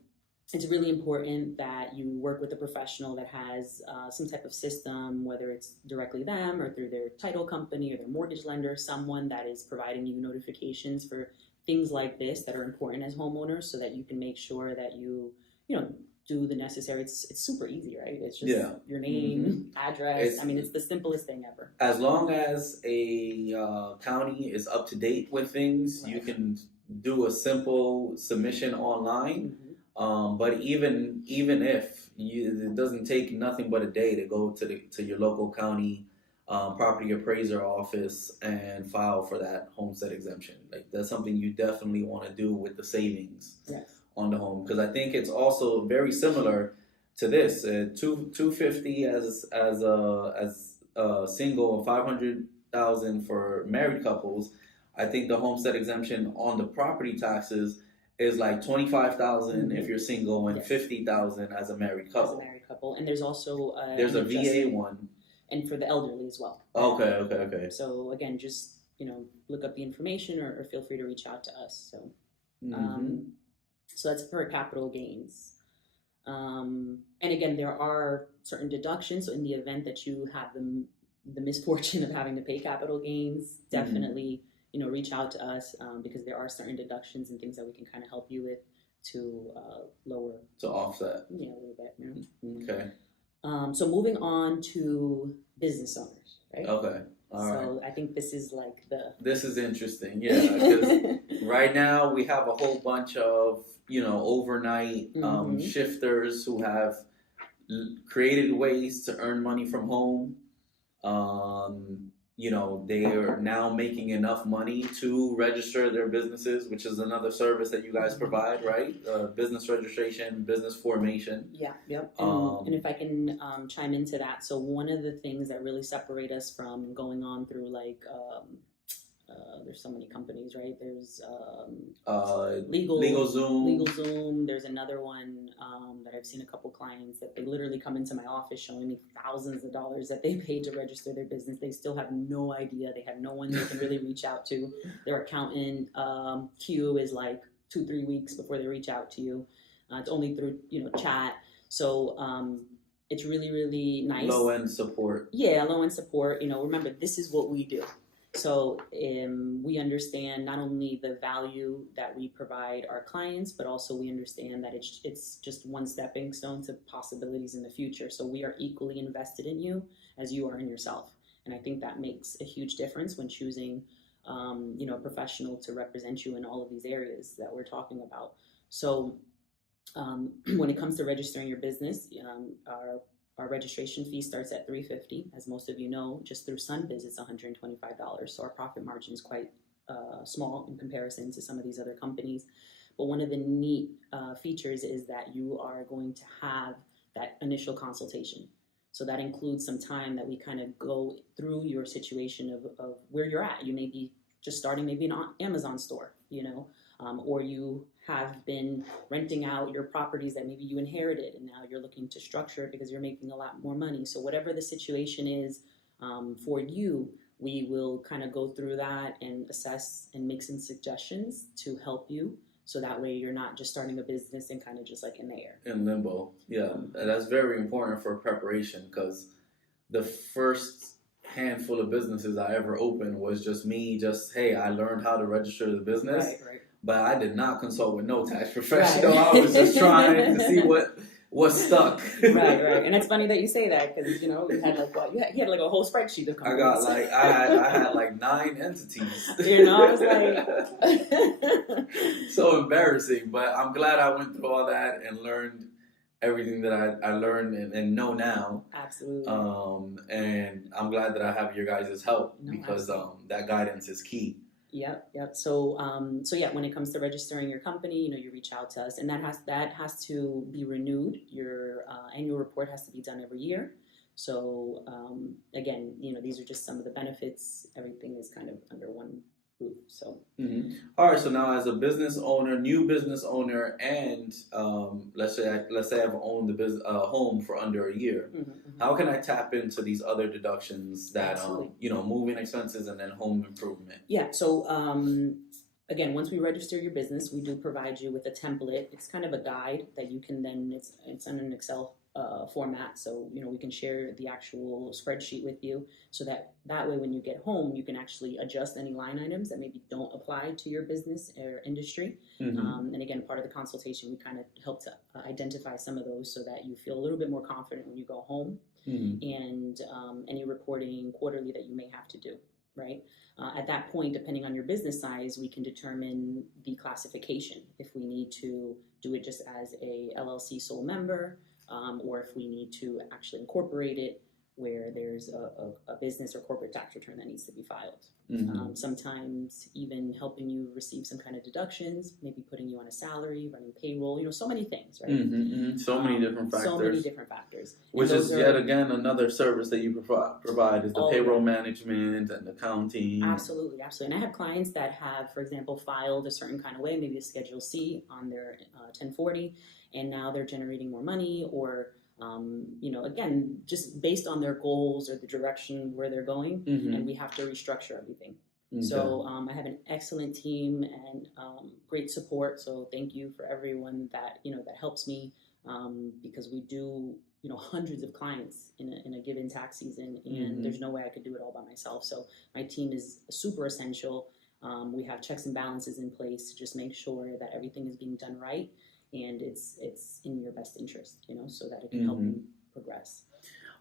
it's really important that you work with a professional that has some type of system, whether it's directly them or through their title company or their mortgage lender, someone that is providing you notifications for things like this that are important as homeowners, so that you can make sure that you know, do the necessary. It's super easy, right? It's just your name, address. I mean, it's the simplest thing ever. As long as a county is up to date with things, you can do a simple submission online. But even if it doesn't take nothing but a day to go to your local county property appraiser office and file for that homestead exemption. Like, that's something you definitely want to do with the savings on the home, because I think it's also very similar to this. 250 as a single, 500,000 for married couples. I think the homestead exemption on the property taxes is like 25,000 if you're single, and 50,000 as a married couple. And there's also there's a VA one, and for the elderly as well. Okay. So again, just, you know, look up the information or feel free to reach out to us. So, so that's for capital gains. And again, there are certain deductions. So in the event that you have the misfortune of having to pay capital gains, definitely, you know, reach out to us because there are certain deductions and things that we can kind of help you with to offset. Yeah, a little bit. You know? Okay. So moving on to business owners, right? Okay. So I think this is like This is interesting, yeah. Because right now we have a whole bunch of, you know, overnight shifters who have created ways to earn money from home. You know, they are now making enough money to register their businesses, which is another service that you guys provide, right? Business registration, business formation. Yeah, yep. And if I can chime into that. So one of the things that really separate us from going on through like, there's so many companies, right? There's LegalZoom. There's another one that I've seen a couple clients that they literally come into my office showing me thousands of dollars that they paid to register their business. They still have no idea. They have no one they can really reach out to. Their accountant queue is like 2-3 weeks before they reach out to you. It's only through, you know, chat. So it's really, really nice. Low end support. Yeah, low end support. You know, remember, this is what we do. So we understand not only the value that we provide our clients, but also we understand that it's just one stepping stone to possibilities in the future. So we are equally invested in you as you are in yourself. And I think that makes a huge difference when choosing, you know, a professional to represent you in all of these areas that we're talking about. So when it comes to registering your business, our registration fee starts at $350. As most of you know, just through SunBiz, it's $125. So our profit margin is quite small in comparison to some of these other companies. But one of the neat features is that you are going to have that initial consultation. So that includes some time that we kind of go through your situation of where you're at. You may be just starting maybe an Amazon store, you know, or you have been renting out your properties that maybe you inherited and now you're looking to structure it because you're making a lot more money. So whatever the situation is for you, we will kind of go through that and assess and make some suggestions to help you. So that way you're not just starting a business and kind of just like in the air. In limbo. Yeah, that's very important for preparation, because the first handful of businesses I ever opened was just me, hey, I learned how to register the business. Right. But I did not consult with no tax professional. Right. I was just trying to see what stuck. Right. And it's funny that you say that, because, you know, you had like you had like a whole spreadsheet of companies. I had like 9 entities. You know, I was like so embarrassing. But I'm glad I went through all that and learned everything that I learned and know now. Absolutely. And I'm glad that I have your guys' help No, because absolutely. that guidance is key. Yep. So yeah, when it comes to registering your company, you reach out to us, and that has to be renewed. Your annual report has to be done every year. So again, these are just some of the benefits. Everything is kind of under one roof. So All right. So now, as a business owner, new business owner, and let's say I've owned the business home for under a year, how can I tap into these other deductions that Absolutely. moving expenses and then home improvement? Yeah. So again, once we register your business, we do provide you with a template. It's kind of a guide that you can then it's in an Excel format, so we can share the actual spreadsheet with you, so that way when you get home, you can actually adjust any line items that maybe don't apply to your business or industry. And again, part of the consultation, we kind of help to identify some of those so that you feel a little bit more confident when you go home, and any reporting quarterly that you may have to do, right? At that point, depending on your business size, we can determine the classification, if we need to do it just as a LLC sole member, or if we need to actually incorporate it where there's a business or corporate tax return that needs to be filed. Sometimes even helping you receive some kind of deductions, maybe putting you on a salary, running payroll, so many things, right? So many different factors. So many different factors. Which is yet again another service that you provide is the payroll management and accounting. Absolutely. And I have clients that have, for example, filed a certain kind of way, maybe a Schedule C on their 1040, and now they're generating more money, or again, just based on their goals or the direction where they're going, and we have to restructure everything. Okay. So I have an excellent team and great support. So thank you for everyone that that helps me, because we do hundreds of clients in a given tax season, and there's no way I could do it all by myself. So my team is super essential. We have checks and balances in place to just make sure that everything is being done right, and it's in your best interest, so that it can help you progress.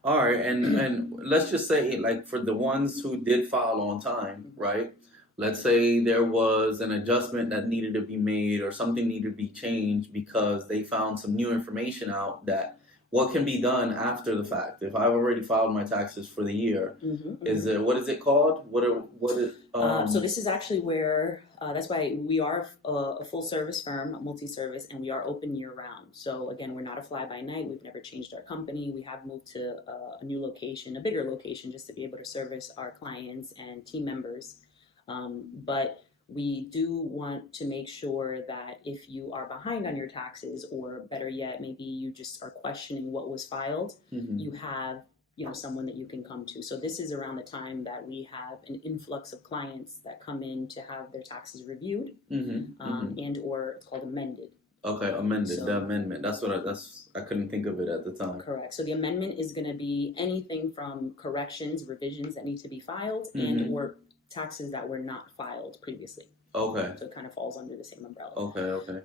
All right, and let's just say, like, for the ones who did file on time, right? Let's say there was an adjustment that needed to be made or something needed to be changed because they found some new information out. That what can be done after the fact? If I've already filed my taxes for the year, is it, what is it called? So this is actually where that's why we are a full service firm, multi-service, and we are open year round. So again, we're not a fly by night. We've never changed our company. We have moved to a new location, a bigger location, just to be able to service our clients and team members. But we do want to make sure that if you are behind on your taxes, or better yet, maybe you just are questioning what was filed, you have someone that you can come to. So this is around the time that we have an influx of clients that come in to have their taxes reviewed, and or it's called amended. Okay, amended. So, the amendment. That's I couldn't think of it at the time. Correct. So the amendment is going to be anything from corrections, revisions that need to be filed, and or taxes that were not filed previously. Okay. So it kind of falls under the same umbrella. Okay.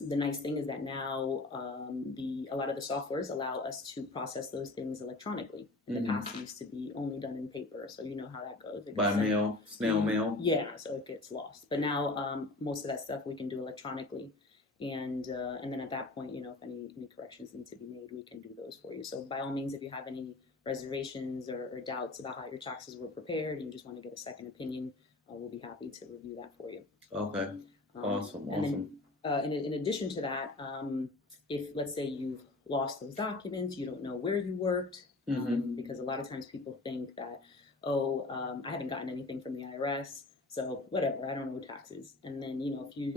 The nice thing is that now a lot of the softwares allow us to process those things electronically. In the past, it used to be only done in paper, so you know how that goes. By mail, snail mail. Yeah, so it gets lost. But now most of that stuff we can do electronically, and then at that point, if any corrections need to be made, we can do those for you. So by all means, if you have any reservations or doubts about how your taxes were prepared, and you just want to get a second opinion, we'll be happy to review that for you. Okay. Awesome. And then, in addition to that, if let's say you've lost those documents, you don't know where you worked, because a lot of times people think that, I haven't gotten anything from the IRS, so whatever, I don't know taxes. And then, a few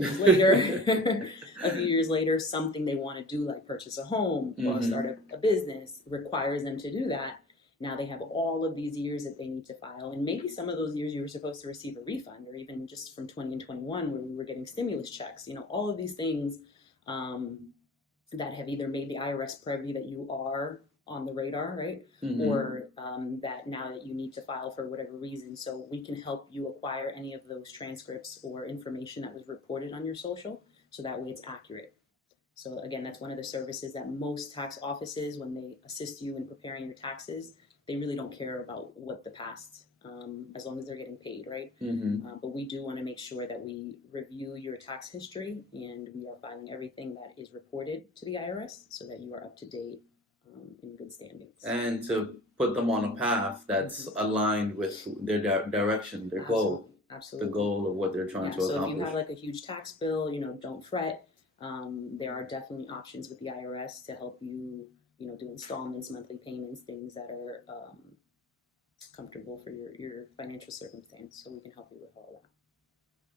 years later, something they want to do, like purchase a home or start a business, requires them to do that. Now they have all of these years that they need to file, and maybe some of those years you were supposed to receive a refund, or even just from 20 and 21 where we were getting stimulus checks. All of these things that have either made the IRS privy that you are on the radar, right? Or that now that you need to file for whatever reason. So we can help you acquire any of those transcripts or information that was reported on your social, so that way it's accurate. So again, that's one of the services that most tax offices, when they assist you in preparing your taxes, they really don't care about what the past, as long as they're getting paid, right? Mm-hmm. But we do want to make sure that we review your tax history and we are filing everything that is reported to the IRS so that you are up to date, in good standings. And to put them on a path that's aligned with their direction, their goal, Absolutely. the goal of what they're trying to So accomplish. if you have like a huge tax bill, don't fret. There are definitely options with the IRS to help you, do installments, monthly payments, things that are comfortable for your financial circumstance. So we can help you with all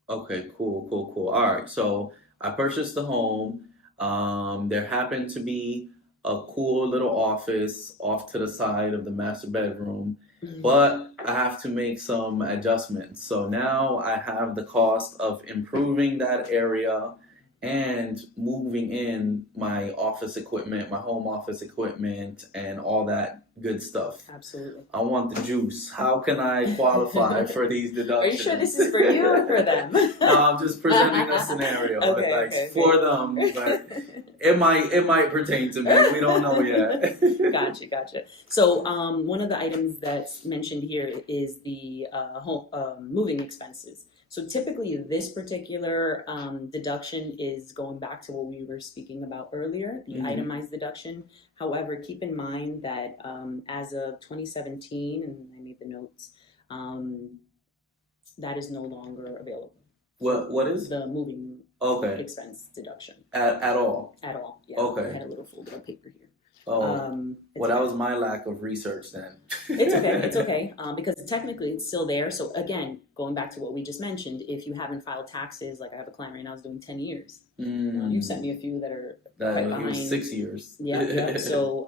that. Okay, cool. All right, so I purchased the home. There happened to be a cool little office off to the side of the master bedroom, but I have to make some adjustments. So now I have the cost of improving that area and moving in my office equipment, my home office equipment, and all that good stuff. Absolutely. I want the juice. How can I qualify for these deductions? Are you sure this is for you or for them? No, I'm just presenting a scenario. For them, but it might pertain to me. We don't know yet. Gotcha. So one of the items that's mentioned here is the home moving expenses. So typically this particular deduction is going back to what we were speaking about earlier, the itemized deduction. However, keep in mind that as of 2017, and I made the notes, that is no longer available. What is the moving expense deduction? At all? At all, yeah. Okay. I had a little folder of paper here. Oh, well, that was my lack of research then. It's okay, because technically it's still there. So again, going back to what we just mentioned, if you haven't filed taxes, like I have a client right now who's doing 10 years. You sent me a few that are right behind. 6 years. Yeah. So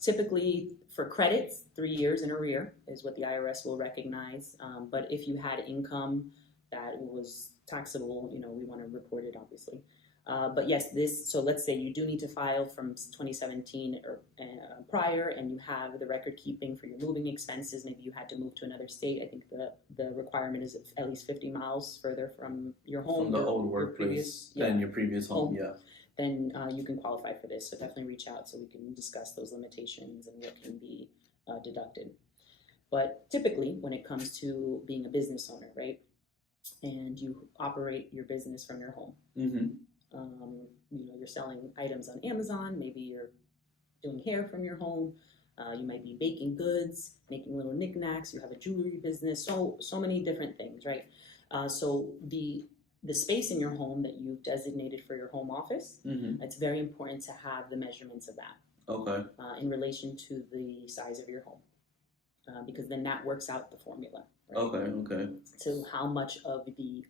typically for credits, 3 years in arrear is what the IRS will recognize. But if you had income that was taxable, we want to report it, obviously. But yes, so let's say you do need to file from 2017 or prior, and you have the record keeping for your moving expenses. Maybe you had to move to another state. I think the requirement is at least 50 miles further from your home. From the old workplace than your previous home, yeah. Then you can qualify for this. So definitely reach out so we can discuss those limitations and what can be deducted. But typically, when it comes to being a business owner, right, and you operate your business from your home, you're selling items on Amazon, maybe you're doing hair from your home, you might be baking goods, making little knickknacks, you have a jewelry business, so many different things, right? So the space in your home that you've designated for your home office, it's very important to have the measurements of that in relation to the size of your home, because then that works out the formula, right? To how much of the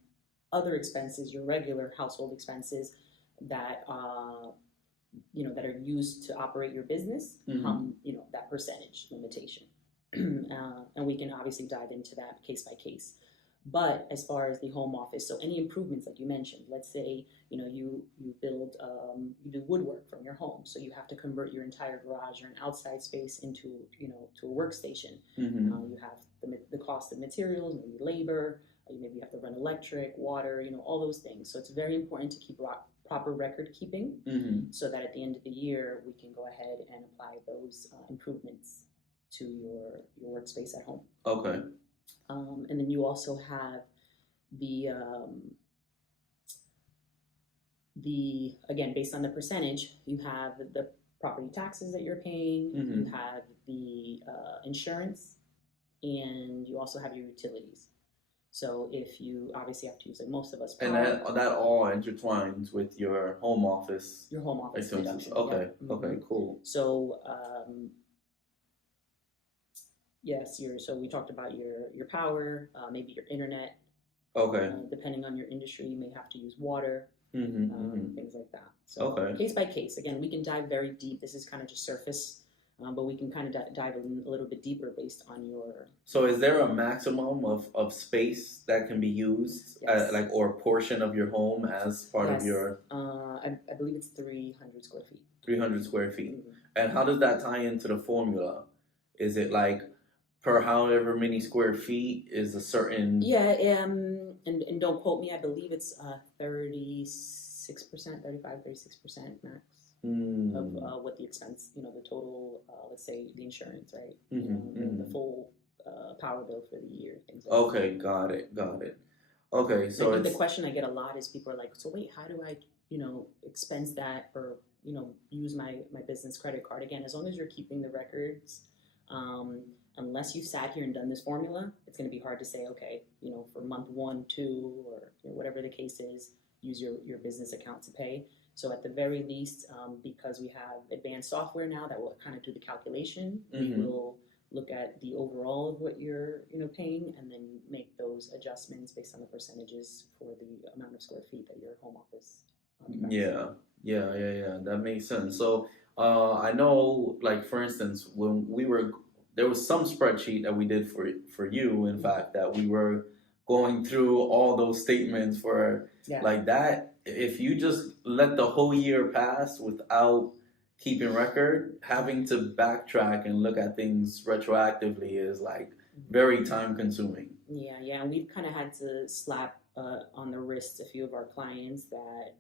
other expenses, your regular household expenses that that are used to operate your business, that percentage limitation, and we can obviously dive into that case by case. But as far as the home office, so any improvements like you mentioned, let's say you build you do woodwork from your home, so you have to convert your entire garage or an outside space into to a workstation. You have the cost of materials, maybe labor. Maybe you have to run electric, water, all those things. So it's very important to keep proper record keeping so that at the end of the year, we can go ahead and apply those improvements to your workspace at home. Okay. And then you also have the again, based on the percentage, you have the property taxes that you're paying, you have the insurance, and you also have your utilities. So if you obviously have to use, like most of us, and that all intertwines with your home office. Your home office deduction. Okay. Okay. Cool. So yes, so we talked about your power, maybe your internet. Okay. Depending on your industry, you may have to use water, things like that. So case by case. Again, we can dive very deep. This is kind of just surface. But we can kind of dive a little bit deeper based on your... So is there a maximum of space that can be used, or portion of your home as part of your... I believe it's 300 square feet. 300 square feet. And how does that tie into the formula? Is it like per however many square feet is a certain... Yeah, and don't quote me, I believe it's 36%, 35, 36% max. of what the expense, the total, let's say the insurance, right? The full power bill for the year, things like that. Okay, got it. Okay, so I think the question I get a lot is people are like, so wait, how do I, expense that or, use my business credit card? Again, as long as you're keeping the records, unless you sat here and done this formula, it's going to be hard to say, okay, for month 1, 2, or whatever the case is, use your business account to pay. So at the very least, because we have advanced software now that will kind of do the calculation, we will look at the overall of what you're paying and then make those adjustments based on the percentages for the amount of square feet that your home office occupies. Yeah. That makes sense. So I know, like, for instance, when there was some spreadsheet that we did for you, in fact, that we were going through all those statements for like that. If you just let the whole year pass without keeping record, having to backtrack and look at things retroactively is like very time consuming. Yeah, and we've kind of had to slap on the wrist a few of our clients that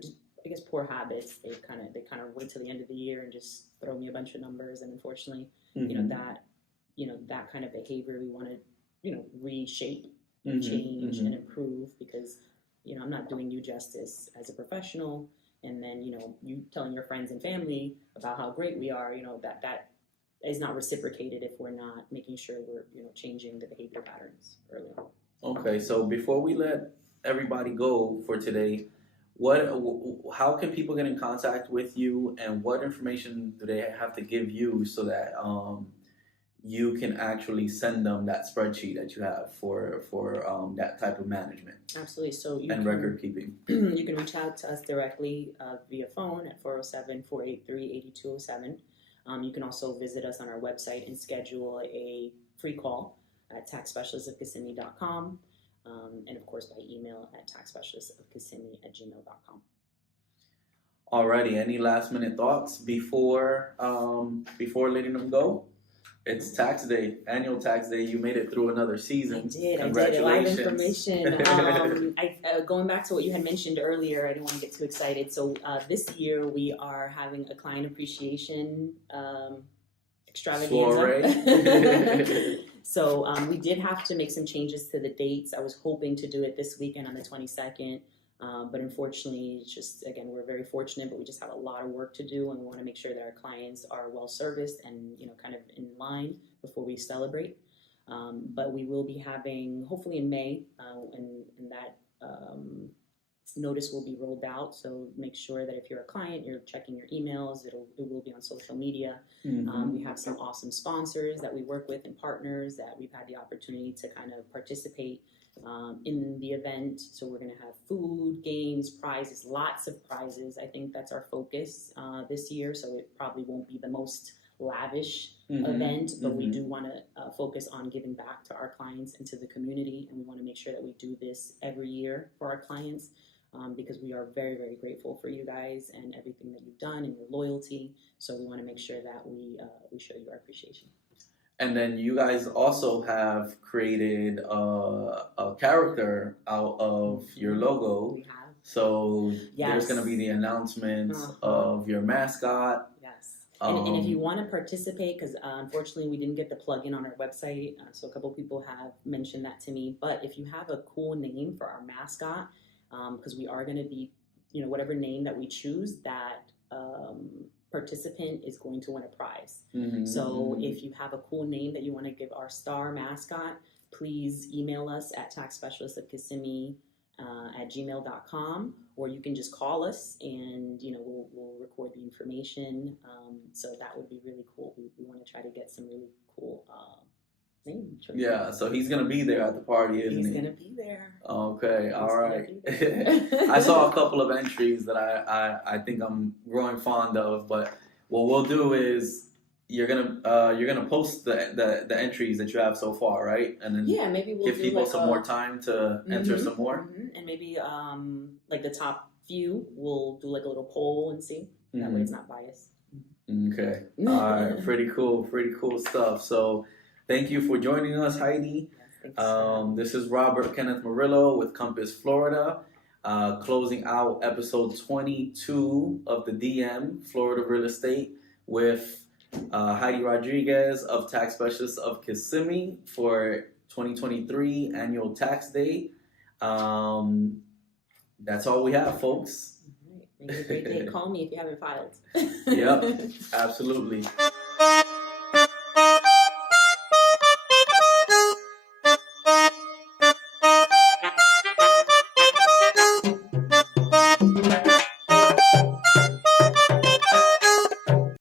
just, I guess, poor habits. They kind of wait till the end of the year and just throw me a bunch of numbers, and unfortunately, that kind of behavior we want to reshape and change and improve, because I'm not doing you justice as a professional. And then, you telling your friends and family about how great we are, that is not reciprocated if we're not making sure we're, changing the behavior patterns early on. Okay, so before we let everybody go for today, how can people get in contact with you, and what information do they have to give you so that you can actually send them that spreadsheet that you have for that type of management? Absolutely. So record keeping. You can reach out to us directly via phone at 407-483-8207. You can also visit us on our website and schedule a free call at taxspecialistofkissimmee.com, and of course by email at taxspecialistofkissimmee@gmail.com. Alrighty. Any last minute thoughts before letting them go? It's tax day, annual tax day. You made it through another season. I did. Congratulations. A lot of information. Going back to what you had mentioned earlier, I didn't want to get too excited. So this year we are having a client appreciation extravaganza. So we did have to make some changes to the dates. I was hoping to do it this weekend on the 22nd. But unfortunately, it's just, again, we're very fortunate, but we just have a lot of work to do, and we want to make sure that our clients are well serviced and, kind of in line before we celebrate. But we will be having, hopefully in May, and that notice will be rolled out. So make sure that if you're a client, you're checking your emails. It will be on social media. We have some awesome sponsors that we work with and partners that we've had the opportunity to kind of participate in the event. So we're going to have food, games, prizes, lots of prizes. I think that's our focus this year. So it probably won't be the most lavish event, but we do want to focus on giving back to our clients and to the community. And we want to make sure that we do this every year for our clients, because we are very, very grateful for you guys and everything that you've done and your loyalty. So we want to make sure that we show you our appreciation. And then you guys also have created a character out of your logo. We have. So there's going to be the announcement of your mascot. Yes. And if you want to participate, because unfortunately we didn't get the plug-in on our website, so a couple people have mentioned that to me. But if you have a cool name for our mascot, because we are going to be, whatever name that we choose, that participant is going to win a prize. So if you have a cool name that you want to give our star mascot, please email us at taxspecialistofkissimmee@gmail.com, or you can just call us and we'll record the information. So that would be really cool. We want to try to get some really cool name choices. Yeah, so he's gonna be there at the party, isn't he? He's gonna be there. Okay, all right. I saw a couple of entries that I think I'm growing fond of, but what we'll do is you're gonna post the entries that you have so far, right? And then maybe we'll give do people like some more time to enter some more. And maybe like the top few, we'll do like a little poll and see. That way it's not biased. Okay. All right. Pretty cool stuff. So thank you for joining us, Heidi. Yes, this is Robert Kenneth Morillo with Compass Florida. closing out episode 22 of the DM, Florida Real Estate, with Heidi Rodriguez of Tax Specialist of Kissimmee for 2023 annual tax day. That's all we have, folks. All right. Make it a great day. Call me if you haven't filed. Yep, absolutely.